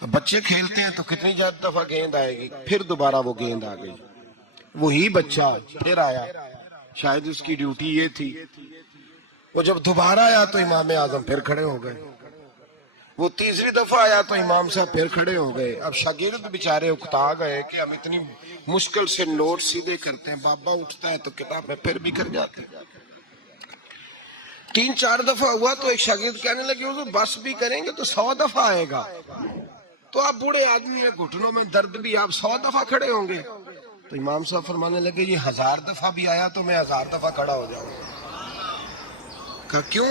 اب بچے کھیلتے ہیں تو کتنی دفعہ گیند آئے گی، پھر دوبارہ وہ گیند آ گئی، وہی بچہ پھر آیا، شاید اس کی ڈیوٹی یہ تھی، وہ جب دوبارہ آیا تو امام اعظم پھر کھڑے ہو گئے، وہ تیسری دفعہ آیا تو امام صاحب پھر کھڑے ہو گئے۔ اب شاگرد بیچارے اکتا گئے کہ ہم اتنی مشکل سے نوٹ سیدھے کرتے ہیں، بابا اٹھتا ہے تو کتاب میں پھر بکھر جاتے ہیں۔ 3-4 دفعہ ہوا تو ایک شاگرد کہنے لگے حضور بس بھی کریں گے تو 100 دفعہ آئے گا، تو آپ بوڑھے آدمی ہیں، گھٹنوں میں درد بھی، آپ 100 دفعہ کھڑے ہوں گے؟ تو امام صاحب فرمانے لگے یہ 1000 دفعہ بھی آیا تو میں 1000 دفعہ کھڑا ہو جاؤں گا۔ کہا کیوں؟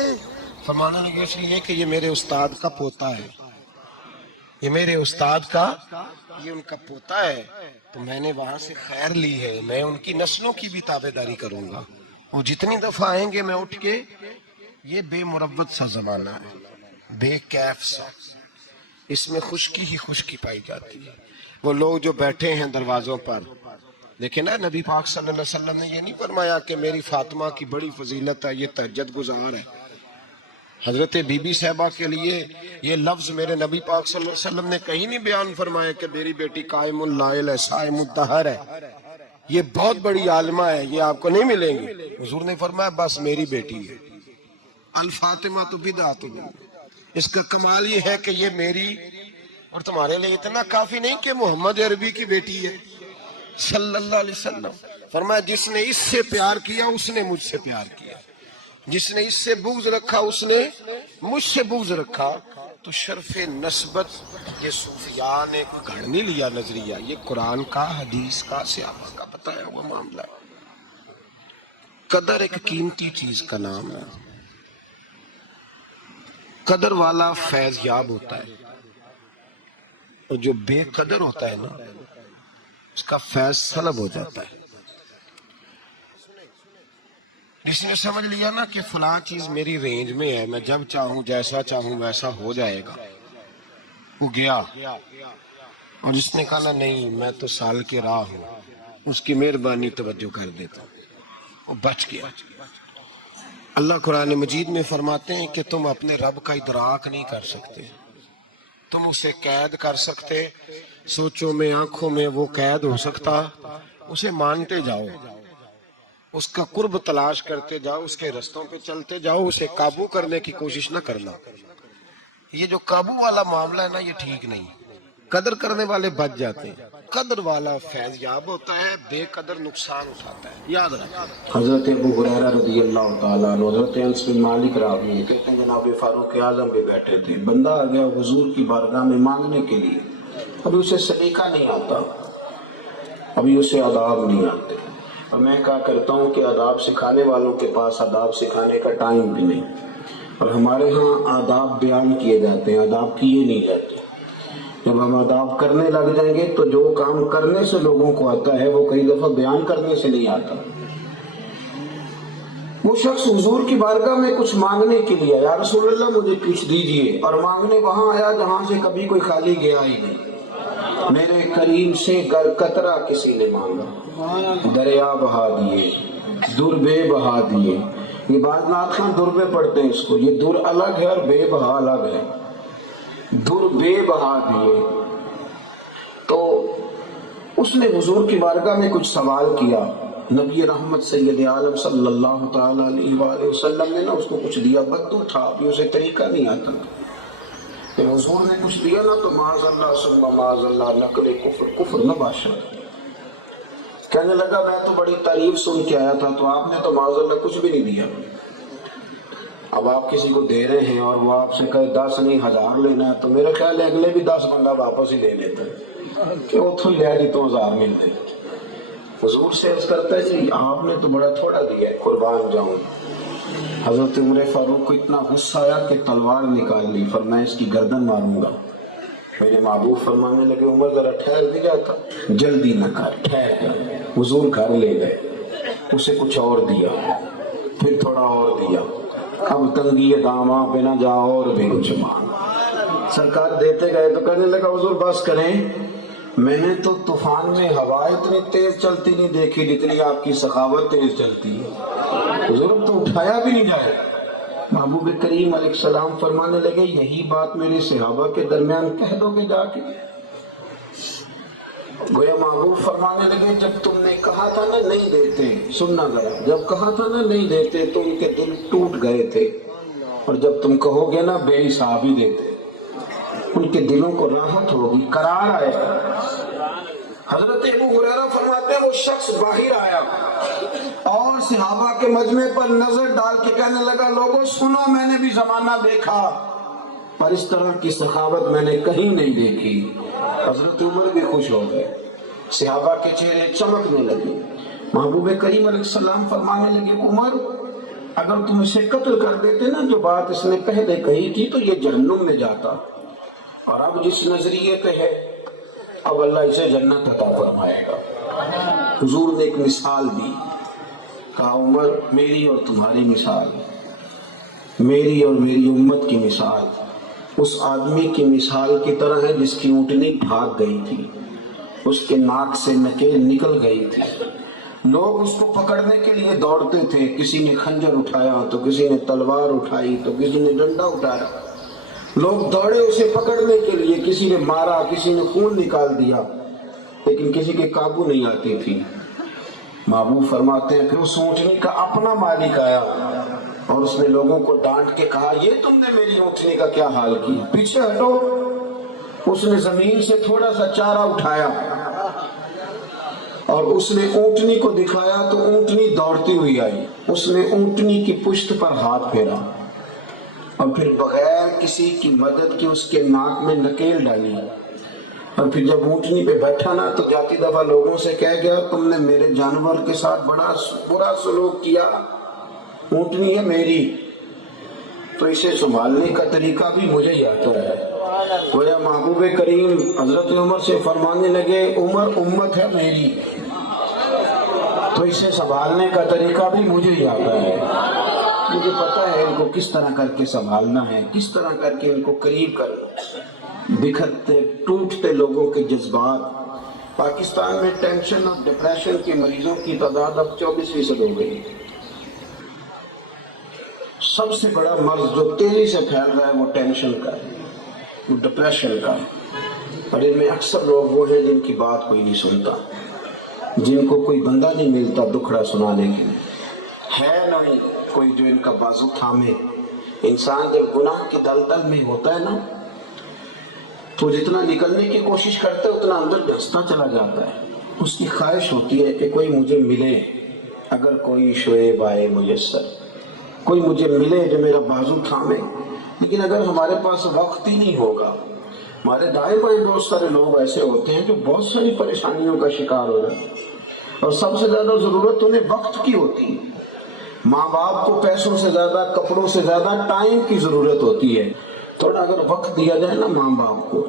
فرمانے لگے اس لیے کہ یہ میرے استاد کا پوتا ہے، یہ میرے استاد کا، یہ ان کا پوتا ہے، تو میں نے وہاں سے خیر لی ہے، میں ان کی نسلوں کی بھی تابعداری کروں گا، وہ جتنی دفعہ آئیں گے میں اٹھ کے، یہ بے مروت سا زمانہ ہے، بے کیف سا، اس میں خشکی ہی خشکی پائی جاتی ہے۔ وہ لوگ جو بیٹھے ہیں دروازوں پر، دیکھیں نا نبی پاک صلی اللہ علیہ وسلم نے یہ نہیں فرمایا کہ میری فاطمہ کی بڑی فضیلت ہے، یہ تہجد گزار ہے۔ حضرت بی بی صاحبہ کے لیے یہ لفظ میرے نبی پاک صلی اللہ علیہ وسلم نے کہیں نہیں بیان فرمایا کہ میری بیٹی قائم اللائل ہے، صائم الدہر ہے، یہ بہت بڑی عالمہ ہے، یہ آپ کو نہیں ملیں گی۔ حضور نے فرمایا بس میری بیٹی ہے، الفاطمہ تو بدعۃ، اس کا کمال یہ ہے کہ یہ میری اور تمہارے لیے اتنا کافی نہیں کہ محمد عربی کی بیٹی ہے صلی اللہ علیہ وسلم۔ فرمایا جس نے اس سے پیار کیا اس نے مجھ سے پیار کیا، جس نے اس سے بغض رکھا اس نے مجھ سے بغض رکھا۔ تو شرف نسبت یہ صوفیاء نے گھڑ نہیں لیا نظریہ، یہ قرآن کا، حدیث کا، صحابہ کا بتایا ہوا معاملہ ہے۔ قدر ایک قیمتی چیز کا نام ہے. قدر والا فیض یاب ہوتا ہے، اور جو بے قدر ہوتا ہے نا اس کا فیض سلب ہو جاتا ہے. جس نے سمجھ لیا نا کہ فلاں چیز میری رینج میں ہے، میں جب چاہوں جیسا چاہوں ویسا ہو جائے گا، وہ گیا. اور جس نے کہا نا نہیں میں تو سال کے راہ ہوں، اس کی مہربانی توجہ کر دیتا ہوں، وہ بچ گیا. اللہ قرآن مجید میں فرماتے ہیں کہ تم اپنے رب کا ادراک نہیں کر سکتے، تم اسے قید کر سکتے، سوچوں میں آنکھوں میں وہ قید ہو سکتا. اسے مانتے جاؤ، اس کا قرب تلاش کرتے جاؤ، اس کے رستوں پہ چلتے جاؤ، اسے قابو کرنے کی کوشش نہ کرنا. یہ جو قابو والا معاملہ ہے نا یہ ٹھیک نہیں. قدر کرنے والے بچ جاتے ہیں، قدر والا فیض یاب ہوتا ہے، بے قدر نقصان اٹھاتا ہے. یاد رکھیں. حضرت ابو ہریرہ رضی اللہ تعالیٰ عنہ، حضرت انس بن مالک راوی ہیں، کہتے ہیں جناب فاروق اعظم پہ بیٹھے تھے، بندہ آ گیا حضور کی بارگاہ میں مانگنے کے لیے. ابھی اسے سلیقہ نہیں آتا، ابھی اسے آداب نہیں آتے. اور میں کہا کرتا ہوں کہ آداب سکھانے والوں کے پاس آداب سکھانے کا ٹائم بھی نہیں، اور ہمارے ہاں آداب بیان کیے جاتے ہیں، آداب کیے نہیں جاتے. جب ہم آداب کرنے لگ جائیں گے تو جو کام کرنے سے لوگوں کو آتا ہے وہ کئی دفعہ بیان کرنے سے نہیں آتا. وہ شخص حضور کی بارگاہ میں کچھ مانگنے کے لیے، یا رسول اللہ مجھے کچھ دیجئے، اور مانگنے وہاں آیا جہاں سے کبھی کوئی خالی گیا ہی نہیں. میرے کریم سے گر قطرہ کسی نے مانگا، دریا بہا دیے، در بے بہا دیے. یہ بعض نعت خواں در بے پڑھتے ہیں اس کو، یہ در الگ ہے اور بے بہا الگ ہے. در بے بہا دیے. تو اس نے حضور کی بارگاہ میں کچھ سوال کیا. نبی رحمت سید عالم صلی اللہ تعالیٰ علیہ وآلہ وسلم نے نا اس کو کچھ دیا، بدو تھا، ابھی اسے طریقہ نہیں آتا. کہ حضور نے کچھ دیا نا تو معاذ اللہ ثم معاذ اللہ نقل کفر نہ باشد. کہنے لگا میں تو بڑی تعریف سن کے آیا تھا، تو آپ نے تو معاذ اللہ کچھ بھی نہیں دیا. اب آپ کسی کو دے رہے ہیں اور وہ آپ سے کہے 10 نہیں 1000 لینا ہے، تو میرا خیال ہے اگلے بھی 10 بندہ واپس ہی لے لیتے ہیں کہ وہ تو لے دی تو 1000 ملتے. حضور سے عرض کرتا ہے جی آپ نے تو بڑا تھوڑا دیا ہے، قربان جاؤں. حضرت عمر فاروق کو اتنا غصہ آیا کہ تلوار نکال لی، فرمایا اس کی گردن ماروں گا. میرے محبوب فرمانے لگے عمر ذرا ٹھہر بھی جاتا، جلدی نہ کر، ٹھہر کر. حضور گھر لے گئے، اسے کچھ اور دیا، پھر تھوڑا اور دیا. اب تنگی داماں پہ نہ جاؤ اور بھی کچھ مانگ. سرکار دیتے گئے تو کہنے لگا حضور بس کریں، میں نے تو طوفان میں ہوا اتنی تیز چلتی نہیں دیکھی جتنی آپ کی سخاوت تیز چلتی ہے. حضور اب تو اٹھایا بھی نہیں جائے. محبوب کریم علیہ السلام فرمانے لگے یہی بات میرے صحابہ کے درمیان کہہ دو گے جا کے. گویا محبوب فرمانے لگے جب تم نے کہا تھا نا نہیں دیتے، سننا ذرا، جب کہا تھا نا نہیں دیتے تو ان کے دل ٹوٹ گئے تھے، اور جب تم کہو گے نا بے حساب ہی دیتے ان کے دلوں کو راحت ہوگی، قرار آئے گا. حضرت ابو ہریرہ فرماتے ہیں وہ شخص باہر آیا اور صحابہ کے مجمع پر نظر ڈال کے کہنے لگا لوگوں سنو، میں نے بھی زمانہ دیکھا پر اس طرح کی سخاوت میں نے کہیں نہیں دیکھی. حضرت عمر بھی خوش ہو گئے، صحابہ کے چہرے چمکنے لگے. محبوب کریم علیہ السلام فرمانے لگے عمر اگر تم اسے قتل کر دیتے نا جو بات اس نے پہلے کہی تھی تو یہ جہنم میں جاتا، اور اب جس نظریے پہ ہے اب اللہ اسے جنت عطا فرمائے گا. حضور نے ایک مثال دی، کہا عمر میری اور تمہاری مثال، میری اور میری امت کی مثال اس آدمی کی مثال کی طرح ہے جس کی اونٹنی بھاگ گئی تھی، اس کے ناک سے نکیل نکل گئی تھی. لوگ اس کو پکڑنے کے لیے دوڑتے تھے، کسی نے خنجر اٹھایا تو کسی نے تلوار اٹھائی تو کسی نے ڈنڈا اٹھایا. لوگ دوڑے اسے پکڑنے کے لیے، کسی نے مارا، کسی نے خون نکال دیا، لیکن کسی کے قابو نہیں آتی تھی. محبوب فرماتے ہیں پھر اس اونٹنی کا اپنا مالک آیا اور اس نے لوگوں کو ڈانٹ کے کہا یہ تم نے میری اونٹنی کا کیا حال کیا، پیچھے ہٹو. اس نے زمین سے تھوڑا سا چارہ اٹھایا اور اس نے اونٹنی کو دکھایا تو اونٹنی دوڑتی ہوئی آئی. اس نے اونٹنی کی پشت پر ہاتھ پھیرا اور پھر بغیر کسی کی مدد کے اس کے ناک میں نکیل ڈالی اور پھر جب اونٹنی پہ بیٹھا نا تو جاتی دفعہ لوگوں سے کہہ گیا تم نے میرے جانور کے ساتھ بڑا برا سلوک کیا، اونٹنی ہے میری تو اسے سنبھالنے کا طریقہ بھی مجھے ہی آتا ہے۔ گویا محبوب کریم حضرت عمر سے فرمانے لگے عمر امت ہے میری تو اسے سنبھالنے کا طریقہ بھی مجھے ہی آتا ہے، مجھے پتا ہے ان کو کس طرح کر کے سنبھالنا ہے، کس طرح کر کے ان کو قریب کرنا۔ بکھرتے ٹوٹتے لوگوں کے جذبات، پاکستان میں ٹینشن اور ڈپریشن کے مریضوں کی تعداد اب 24% ہو گئی۔ سب سے بڑا مرض جو تیزی سے پھیل رہا ہے وہ ٹینشن کا ہے، وہ ڈپریشن کا ہے، اور ان میں اکثر لوگ وہ ہیں جن کی بات کوئی نہیں سنتا، جن کو کوئی بندہ نہیں ملتا دکھڑا سنانے کے لیے، ہے نہیں کوئی جو ان کا بازو تھامے۔ انسان جب گناہ کی دلدل میں ہوتا ہے نا تو جتنا نکلنے کی کوشش کرتا ہے اتنا اندر دھنستا چلا جاتا ہے۔ اس کی خواہش ہوتی ہے کہ کوئی مجھے ملے، اگر کوئی شعیب آئے میسر، کوئی مجھے ملے جو میرا بازو تھامے۔ لیکن اگر ہمارے پاس وقت ہی نہیں ہوگا، ہمارے دائیں بائیں بہت سارے لوگ ایسے ہوتے ہیں جو بہت ساری پریشانیوں کا شکار ہو رہے ہیں، اور سب سے زیادہ ضرورت انہیں وقت کی ہوتی ہے۔ ماں باپ کو پیسوں سے زیادہ، کپڑوں سے زیادہ ٹائم کی ضرورت ہوتی ہے۔ تھوڑا اگر وقت دیا جائے نا ماں باپ کو،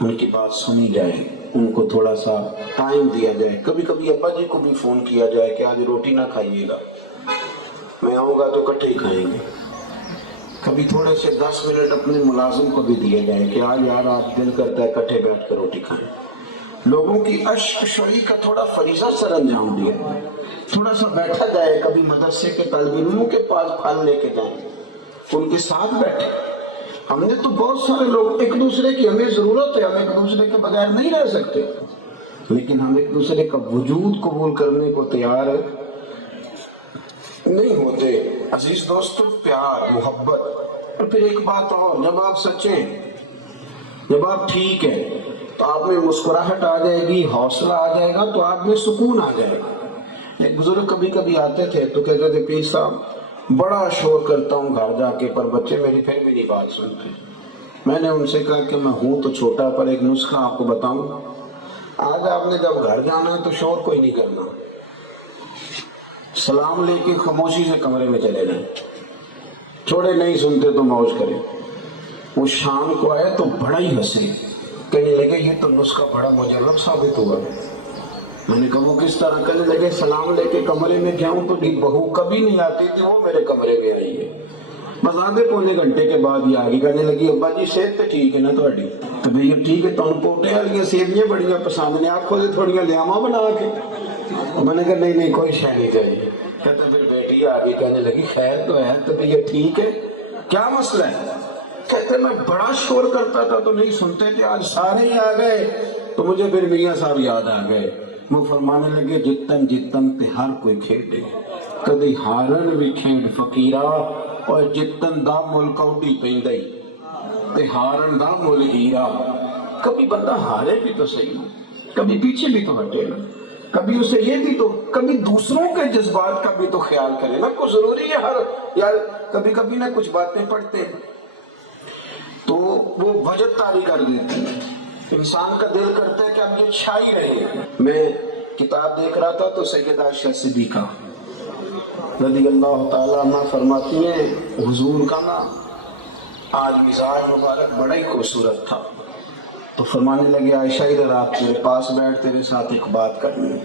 ان کی بات سنی جائے، ان کو تھوڑا سا ٹائم دیا جائے، کبھی کبھی ابا جی کو بھی فون کیا جائے کہ آج روٹی نہ کھائیے گا، میں آؤں گا تو اکٹھے ہی کھائیں گے۔ کبھی تھوڑے سے 10 منٹ اپنے ملازم کو بھی دیے جائے کہ آج یار آپ دل کرتا ہے اکٹھے بیٹھ کر روٹی کھائیں۔ لوگوں کی اشک شوئی کا تھوڑا فریضہ سر انجام دیا، تھوڑا سا بیٹھا جائے، کبھی مدرسے کے طالب علموں کے پاس پھل لے کے جائیں، ان کے ساتھ بیٹھے۔ ہم نے تو بہت سارے لوگ ایک دوسرے کی، ہمیں ضرورت ہے، ہم ایک دوسرے کے بغیر نہیں رہ سکتے، لیکن ہم ایک دوسرے کا وجود قبول کرنے کو تیار نہیں ہوتے۔ عزیز دوستو، پیار، محبت، اور پھر ایک بات اور، جب آپ سچے ہیں، جب آپ ٹھیک ہیں تو آپ میں مسکراہٹ آ جائے گی، حوصلہ آ جائے گا، تو آپ میں سکون آ جائے گا۔ ایک بزرگ کبھی کبھی آتے تھے تو کہتے تھے پیر صاحب بڑا شور کرتا ہوں گھر جا کے، پر بچے میری پھر بھی نہیں بات سنتے۔ میں نے ان سے کہا کہ میں ہوں تو چھوٹا، پر ایک نسخہ آپ کو بتاؤں، آج آپ نے جب گھر جانا ہے تو شور کوئی نہیں کرنا، سلام لے کے خاموشی سے کمرے میں چلے جائیں، چھوڑے نہیں سنتے تو موج کریں۔ وہ شام کو آئے تو بڑا ہی ہنسے، کہنے لگے یہ تو نسخہ بڑا مجرب ثابت ہوا۔ میں نے کہا وہ کس طرح؟ کہنے لگے سلام لے کے کمرے میں جاؤں تو بہو کبھی نہیں آتی تھی، وہ میرے کمرے میں آئی ہے، بس آدھے پونے گھنٹے کے بعد ہی آگی، کہنے لگی ابا جی صحت تو ٹھیک ہے نا تھوڑی؟ تو بھئی ٹھیک ہے، تم پوٹے والی سیویاں بڑیاں پسند نے، آنکھوں سے تھوڑیاں لیاما بنا کے۔ میں نے کہا نہیں نہیں کوئی شے نہیں چاہیے۔ کہتا پھر بیٹی آگی، کہنے لگی خیر تو ہے؟ تو بھئی ٹھیک ہے، کیا مسئلہ ہے؟ کہتے میں بڑا شور کرتا تھا تو نہیں سنتے تھے، آج سارے ہی آ گئے تو مجھے پھر میاں صاحب یاد آ گئے۔ وہ فرمانے لگے جتن جتن تے ہر کوئی کھیڈے، کدی ہارن بھی کھیڈ فقیرا، اور جتن دا ملک اوڈی پیندائی تے ہارن دا مل ہیرا۔ کبھی بندہ ہارے بھی تو صحیح، کبھی پیچھے بھی تو ہٹے نا، کبھی اسے یہ بھی تو، کبھی دوسروں کے جذبات کا بھی تو خیال کرے نا۔ کوئی ضروری ہے ہر یار، کبھی کبھی نہ کچھ باتیں پڑھتے تو وہ وجہ طاری کر دیتی ہے، انسان کا دل کرتا ہے کہ اب یہ چھائی رہے۔ میں کتاب دیکھ رہا تھا تو سیدہ عائشہ صدیقہ رضی اللہ تعالیٰ عنہ فرماتی ہیں حضور کا نا آج مزاج مبارک بڑا ہی خوبصورت تھا، تو فرمانے لگے عائشہ ادھر آپ میرے پاس بیٹھ، تیرے ساتھ ایک بات کرنی ہے۔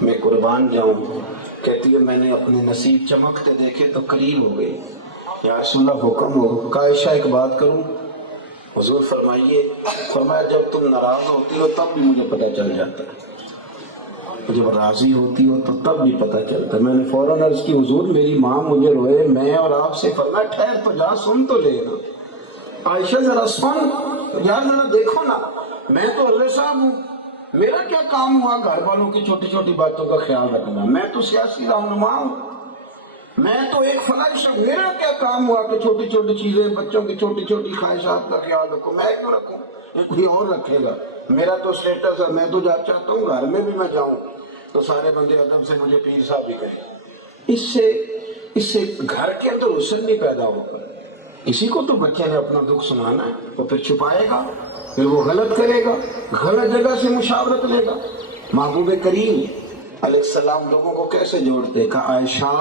میں قربان جاؤں، کہتی ہے میں نے اپنے نصیب چمکتے دیکھے تو قریب ہو گئی، یا رسول اللہ حکم ہو۔ کہا عائشہ ایک بات کروں؟ حضور فرمائیے۔ فرمایا جب تم ناراض ہوتی ہو تب بھی مجھے پتہ چل جاتا ہے، جب راضی ہوتی ہو تو تب بھی پتہ چلتا ہے۔ میں نے فوراً عرض کی حضور میری ماں مجھے روئے، میں اور آپ سے۔ فرمایا ٹھہر تو جا، سن تو لے نا۔ عائشہ ذرا سن یار، ذرا دیکھو نا، میں تو اللہ صاحب ہوں، میرا کیا کام ہوا گھر والوں کی چھوٹی چھوٹی باتوں کا خیال رکھنا؟ میں تو سیاسی رہنما ہوں، میں تو ایک فلاں شخص، میرا کیا کام ہوا کہ چھوٹی چھوٹی چیزیں، بچوں کی چھوٹی چھوٹی خواہشات کا خیال رکھوں؟ میں کیوں رکھوں؟ یہ کوئی اور رکھے گا؟ میرا تو سٹیٹس ہے، میں تو چاہتا ہوں گھر میں بھی میں جاؤں تو سارے بندے ادب سے مجھے پیر صاحب بھی کہیں۔ اس سے گھر کے اندر حسن نہیں پیدا ہوگا۔ کسی کو تو بچے نے اپنا دکھ سنانا ہے، وہ پھر چھپائے گا، پھر وہ غلط کرے گا، غلط جگہ سے مشاورت لے گا۔ محبوب کریم علیہ السلام لوگوں کو کیسے جوڑتے؟ کہا عائشہ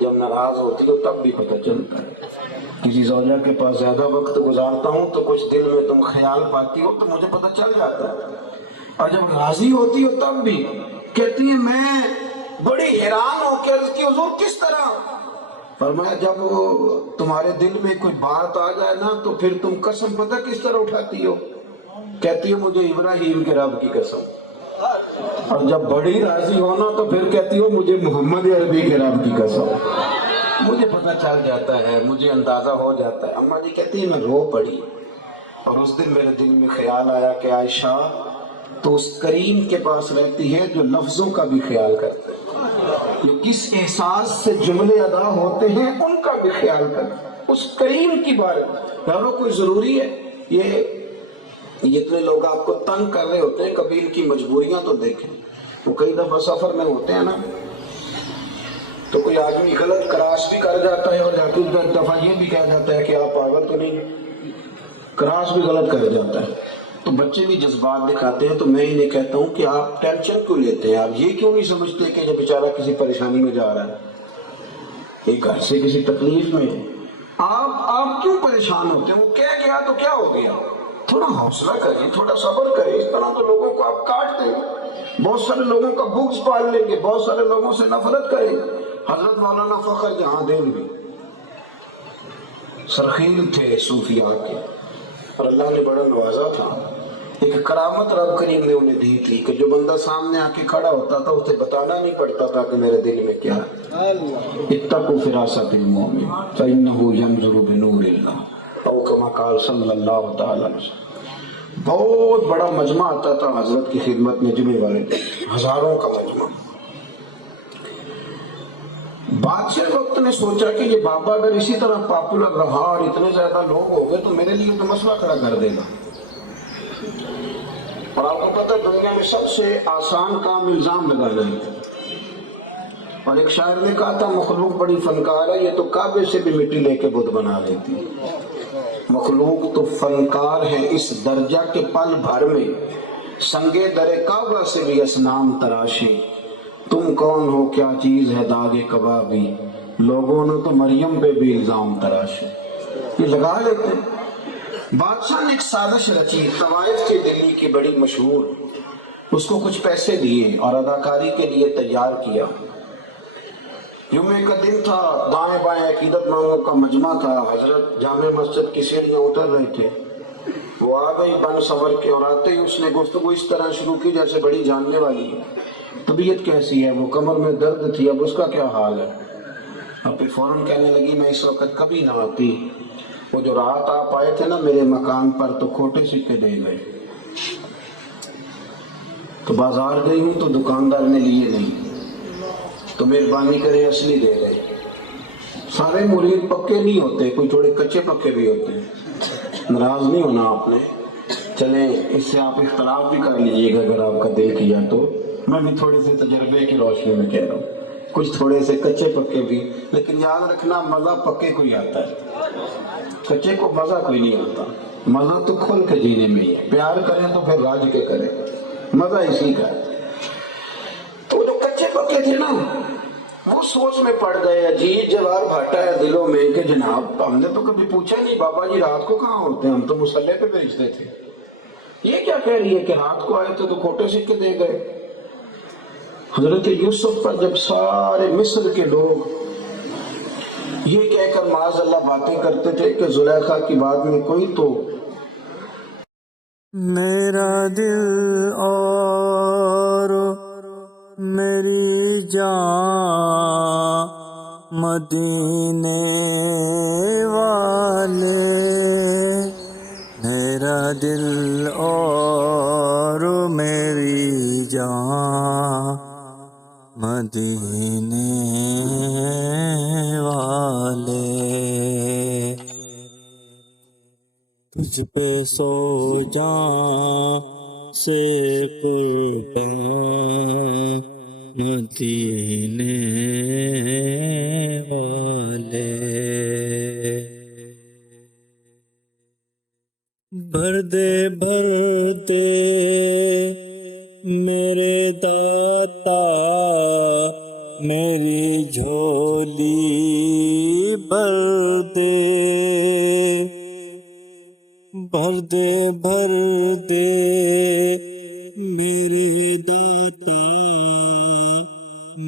جب ناراض ہوتی ہو تب بھی پتہ چلتا ہے، کسی زوجہ کے پاس زیادہ وقت گزارتا ہوں تو کچھ دل میں تم خیال پاتی ہو تو مجھے پتہ چل جاتا ہے، اور جب راضی ہوتی ہو تب بھی۔ کہتی ہے میں بڑی حیران ہو کے عرض کی حضور کس طرح؟ فرمایا جب تمہارے دل میں کوئی بات آ جائے نا تو پھر تم قسم پتہ کس طرح اٹھاتی ہو؟ کہتی ہے مجھے ابراہیم کے رب کی قسم، اور جب بڑی راضی ہونا تو پھر کہتی ہو مجھے محمد عربی کے رب کی قسم۔ مجھے پتہ چل جاتا ہے، مجھے اندازہ ہو جاتا ہے۔ اماں جی کہتی ہے میں رو پڑی، اور اس دن میرے دل میں خیال آیا کہ عائشہ تو اس کریم کے پاس رہتی ہے جو لفظوں کا بھی خیال کرتا ہے، جو کس احساس سے جملے ادا ہوتے ہیں ان کا بھی خیال کرتا ہے، اس کریم کی بات۔ یارو کوئی ضروری ہے یہ اتنے لوگ آپ کو تنگ کر رہے ہوتے ہیں، کبھی ان کی مجبوریاں تو دیکھیں۔ وہ کئی دفعہ سفر میں ہوتے ہیں نا تو کوئی آدمی غلط کراس بھی کر جاتا ہے اور جاتے دفعہ یہ بھی کہہ جاتا ہے کہ آپ پاگل تو نہیں، کراس بھی غلط کر جاتا ہے تو بچے بھی جذبات دکھاتے ہیں۔ تو میں انہیں کہتا ہوں کہ آپ ٹینشن کیوں لیتے ہیں؟ آپ یہ کیوں نہیں سمجھتے کہ یہ بیچارہ کسی پریشانی میں جا رہا ہے، ایک گھر سے کسی تکلیف میں آپ کیوں پریشان ہوتے ہیں؟ وہ کہہ گیا تو کیا ہو گیا؟ تھوڑا حوصلہ کریں، تھوڑا صبر کریں، اس طرح تو لوگوں کو آپ کاٹ دیں گے، بہت سارے لوگوں کا بغض پال لیں گے، بہت سارے لوگوں سے نفرت کریں گے۔ حضرت مولانا فخر جہاں دین بھی سرخیل تھے صوفیاء کے، اور اللہ نے بڑا نوازا تھا۔ ایک کرامت رب کریم نے انہیں دی تھی کہ جو بندہ سامنے آ کے کھڑا ہوتا تھا اسے بتانا نہیں پڑتا تھا کہ میرے دل میں کیا ہے۔ اتقوا فراست المؤمن فإنه ينظر بنور اللہ او کما قال صلی اللہ تعالی علیہ وسلم۔ بہت بڑا مجمع آتا تھا حضرت کی خدمت میں جمعے والے دن، ہزاروں کا مجمع۔ بادشاہ وقت نے سوچا کہ یہ بابا اگر اسی طرح پاپولر رہا اور اتنے زیادہ لوگ ہو گئے تو میرے لیے تو مسئلہ کھڑا کر دے گا، اور آپ کو پتہ دنیا میں سب سے آسان کام الزام لگانا ہے۔ اور ایک شاعر نے کہا تھا مخلوق بڑی فنکار ہے، یہ تو کعبے سے بھی مٹی لے کے بت بنا لیتی۔ مخلوق تو فنکار ہے اس درجہ کے پل بھر میں سنگے در کعبہ سے بھی اصنام تراشی۔ تم کون ہو کیا چیز ہے داغ کبابی، لوگوں نے تو مریم پہ بھی الزام تراشے۔ یہ لگا لیتے ہیں۔ بادشاہ نے ایک سازش رچی، طوائف کی دلی کی بڑی مشہور، اس کو کچھ پیسے دیے اور اداکاری کے لیے تیار کیا۔ جمعے کا دن تھا، دائیں بائیں عقیدت مندوں کا مجمع تھا، حضرت جامع مسجد کی سیڑھیاں اتر رہے تھے۔ وہ آ گئی بن سور کے، اور آتے ہی اس نے گفتگو اس طرح شروع کی جیسے بڑی جاننے والی ہے۔ طبیعت کیسی ہے؟ وہ کمر میں درد تھی، اب اس کا کیا حال ہے؟ اب پھر فوراً کہنے لگی میں اس وقت کبھی نہ آتی، وہ جو رات آپ آئے تھے نا میرے مکان پر تو کھوٹے سکے دے گئے، تو بازار گئی ہوں تو دکاندار نے لیے نہیں، تو مہربانی کرے اصلی دے گئے۔ سارے مرید پکے نہیں ہوتے، کوئی تھوڑے کچے پکے بھی ہوتے ہیں۔ ناراض نہیں ہونا آپ نے، چلیں اس سے آپ اختلاف بھی کر لیجئے گا اگر آپ کا دل کیا تو، میں بھی تھوڑے سے تجربے کی روشنی میں کہہ رہا ہوں، کچھ تھوڑے سے کچے پکے بھی، لیکن یاد رکھنا مزہ پکے کو ہی آتا ہے، کچے کو مزہ کوئی نہیں آتا۔ مزہ تو کھل کے جینے میں ہی ہے، پیار کریں تو پھر راج کے کریں، مزہ اسی کا ہے۔ تو جو کچے پکے تھے نا وہ سوچ میں پڑ گئے، عجیب جوار بھاٹا ہے دلوں میں کہ جناب ہم نے تو کبھی پوچھا نہیں بابا جی رات کو کہاں ہوتے ہیں، ہم تو مصلے پہ بھیجتے تھے، یہ کیا کہہ رہی ہے کہ رات کو آئے تھے تو کھوٹے سکے دے گئے۔ حضرت یوسف پر جب سارے مصر کے لوگ یہ کہہ کر معاذ اللہ باتیں کرتے تھے کہ زلیخا کی بات میں کوئی تو میرا دل اور میری جان مدینے والے، میرا دل اور میری جان مدینے والے، تجھ پہ سو جان سے قربان مدینے والے، بھر دے میرے داتا میری جھولی بھر دے میرے داتا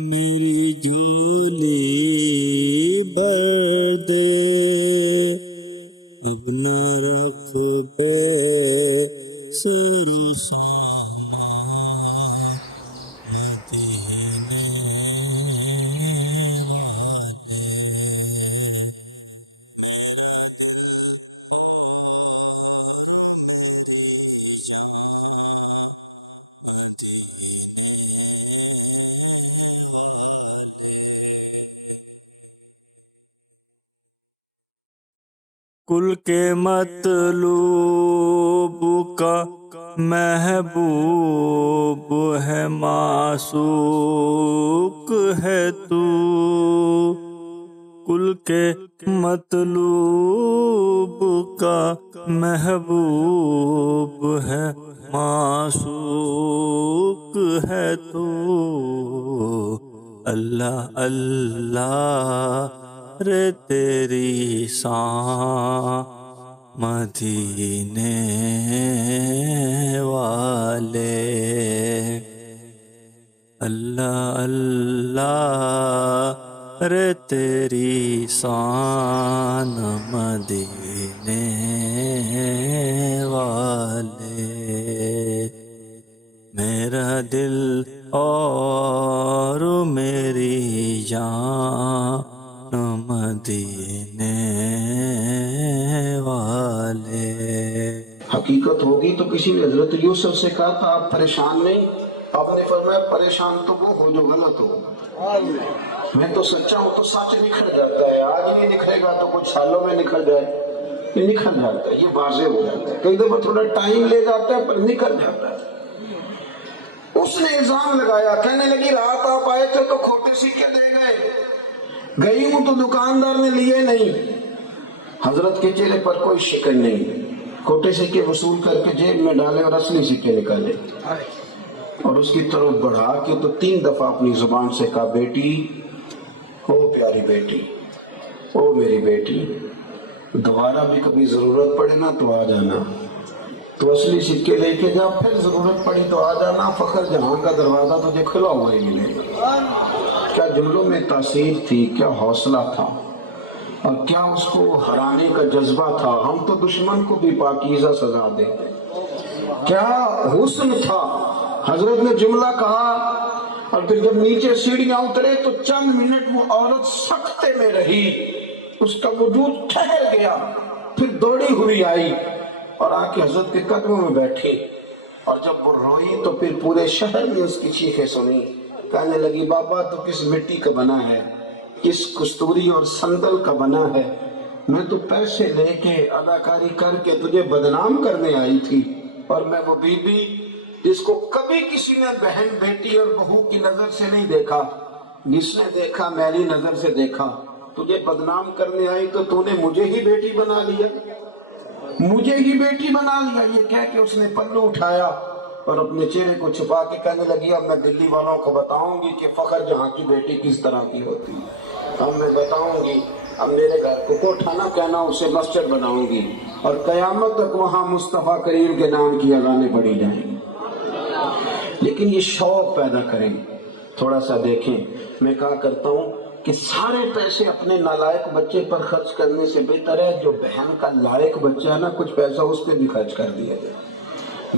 میری جھولی بھر دے اب نہ رکھ بے سارا سامان مدینے کل کے مطلوب کا محبوب ہے معشوق ہے تو کل کے مطلوب کا محبوب ہے معشوق ہے تو اللہ اللہ رے تیری شان مدینے والے اللہ اللہ رے تیری شان مدینے والے میرا دل اور میری جان مدینے والے حقیقت ہوگی تو کسی نے حضرت یوسف سے کہا تھا آپ پریشان نہیں، آپ نے فرمایا پریشان تو وہ ہو جو غلط ہو، میں تو سچا ہوں تو سچ نکھر جاتا ہے، آج نہیں نکھرے گا تو کچھ سالوں میں نکھر جائے، یہ نکھر جاتا ہے، یہ واضح ہو جاتا ہے، کئی دفعہ تھوڑا ٹائم لے جاتا ہے پر نکھر جاتا ہے۔ اس نے الزام لگایا، کہنے لگی رات آپ آئے تھے تو کھوٹے سکے دے گئے، گئی ہوں تو دکاندار نے لیے نہیں۔ حضرت کے چہرے پر کوئی شکن نہیں، کھوٹے سکے وصول کر کے جیب میں ڈالے اور اصلی سکے نکالے اور اس کی طرف بڑھا کے تو 3 دفعہ اپنی زبان سے کہا بیٹی، او پیاری بیٹی، او میری بیٹی، دوبارہ بھی کبھی ضرورت پڑے نا تو آ جانا، تو اصلی سکے لے کے جا، پھر ضرورت پڑی تو آ جانا، فخر جہاں کا دروازہ تجھے کھلا ہوا ہی ملے گا۔ کیا جملوں میں تاثیر تھی، کیا حوصلہ تھا اور کیا اس کو ہرانے کا جذبہ تھا۔ ہم تو دشمن کو بھی پاکیزہ سزا دیتے، کیا حسن تھا۔ حضرت نے جملہ کہا اور پھر جب نیچے سیڑھیاں اترے تو چند منٹ وہ عورت سکتے میں رہی، اس کا وجود ٹھہر گیا، پھر دوڑی ہوئی آئی اور آ کے حضرت کے قدموں میں بیٹھی، اور جب وہ روئی تو پھر پورے شہر میں اس کی چیخیں سنی۔ کہنے لگی بابا تو کس مٹی کا بنا ہے، کس کستوری اور سندل کا بنا ہے، میں تو پیسے لے کے اداکاری کر کے تجھے بدنام کرنے آئی تھی، اور میں وہ بی بی جس کو کبھی کسی نے بہن بیٹی اور بہو کی نظر سے نہیں دیکھا، جس نے دیکھا میری نظر سے دیکھا، تجھے بدنام کرنے آئی تو تو نے مجھے ہی بیٹی بنا لیا، مجھے ہی بیٹی بنا لیا۔ یہ کہہ کے اس نے پلو اٹھایا اور اپنے چہرے کو چھپا کے کہنے لگی اب میں دلی والوں کو بتاؤں گی کہ فخر جہاں کی بیٹی کس طرح کی ہوتی ہے، اب میں بتاؤں گی، اب میرے گھر کو کوٹھا نہ کہنا، اسے مسجد بناؤں گی، اور قیامت تک وہاں مصطفیٰ کریم کے نام کی اذانیں پڑھی جائیں گی۔ لیکن یہ شوق پیدا کریں، تھوڑا سا دیکھیں۔ میں کہا کرتا ہوں کہ سارے پیسے اپنے نالائق بچے پر خرچ کرنے سے بہتر ہے جو بہن کا لائق بچہ ہے نا، کچھ پیسہ اس پہ بھی خرچ کر دیا جائے۔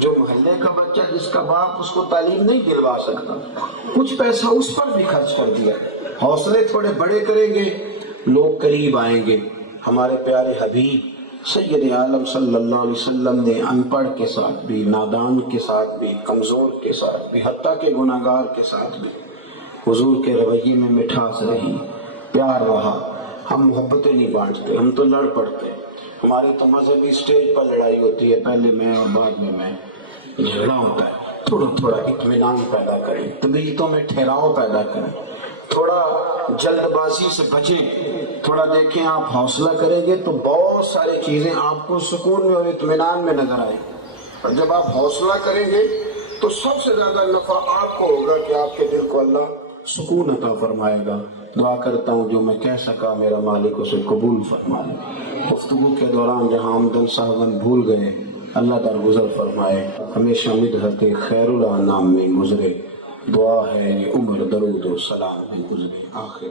جو محلے کا بچہ جس کا باپ اس کو تعلیم نہیں دلوا سکتا، کچھ پیسہ اس پر بھی خرچ کر دیا۔ حوصلے تھوڑے بڑے کریں گے، لوگ قریب آئیں گے۔ ہمارے پیارے حبیب سید عالم صلی اللہ علیہ وسلم نے ان پڑھ کے ساتھ بھی، نادان کے ساتھ بھی، کمزور کے ساتھ بھی، حتیٰ کہ گناہگار کے ساتھ بھی حضور کے رویے میں مٹھاس رہی، پیار رہا۔ ہم محبتیں نہیں بانٹتے، ہم تو لڑ پڑتے۔ ہمارے تو مذہبی سٹیج پر لڑائی ہوتی ہے، پہلے میں اور بعد میں جھگڑا ہوتا ہے۔ تھوڑا تھوڑا اطمینان پیدا کریں، طبیعتوں میں ٹھہراؤ پیدا کریں، تھوڑا جلد بازی سے بچیں، تھوڑا دیکھیں، آپ حوصلہ کریں گے تو بہت ساری چیزیں آپ کو سکون میں اور اطمینان میں نظر آئیں گی، اور جب آپ حوصلہ کریں گے تو سب سے زیادہ نفع آپ کو ہوگا کہ آپ کے دل کو اللہ سکون عطا فرمائے گا۔ دعا کرتا ہوں جو میں کہہ سکا میرا مالک اسے قبول فرمائے، گفتگو کے دوران جہاں آمدن صاحبن بھول گئے اللہ درگزر فرمائے، ہمیشہ مدحت خیر الانام میں گزرے، دعا ہے یہ عمر درود و سلام میں گزرے، آخر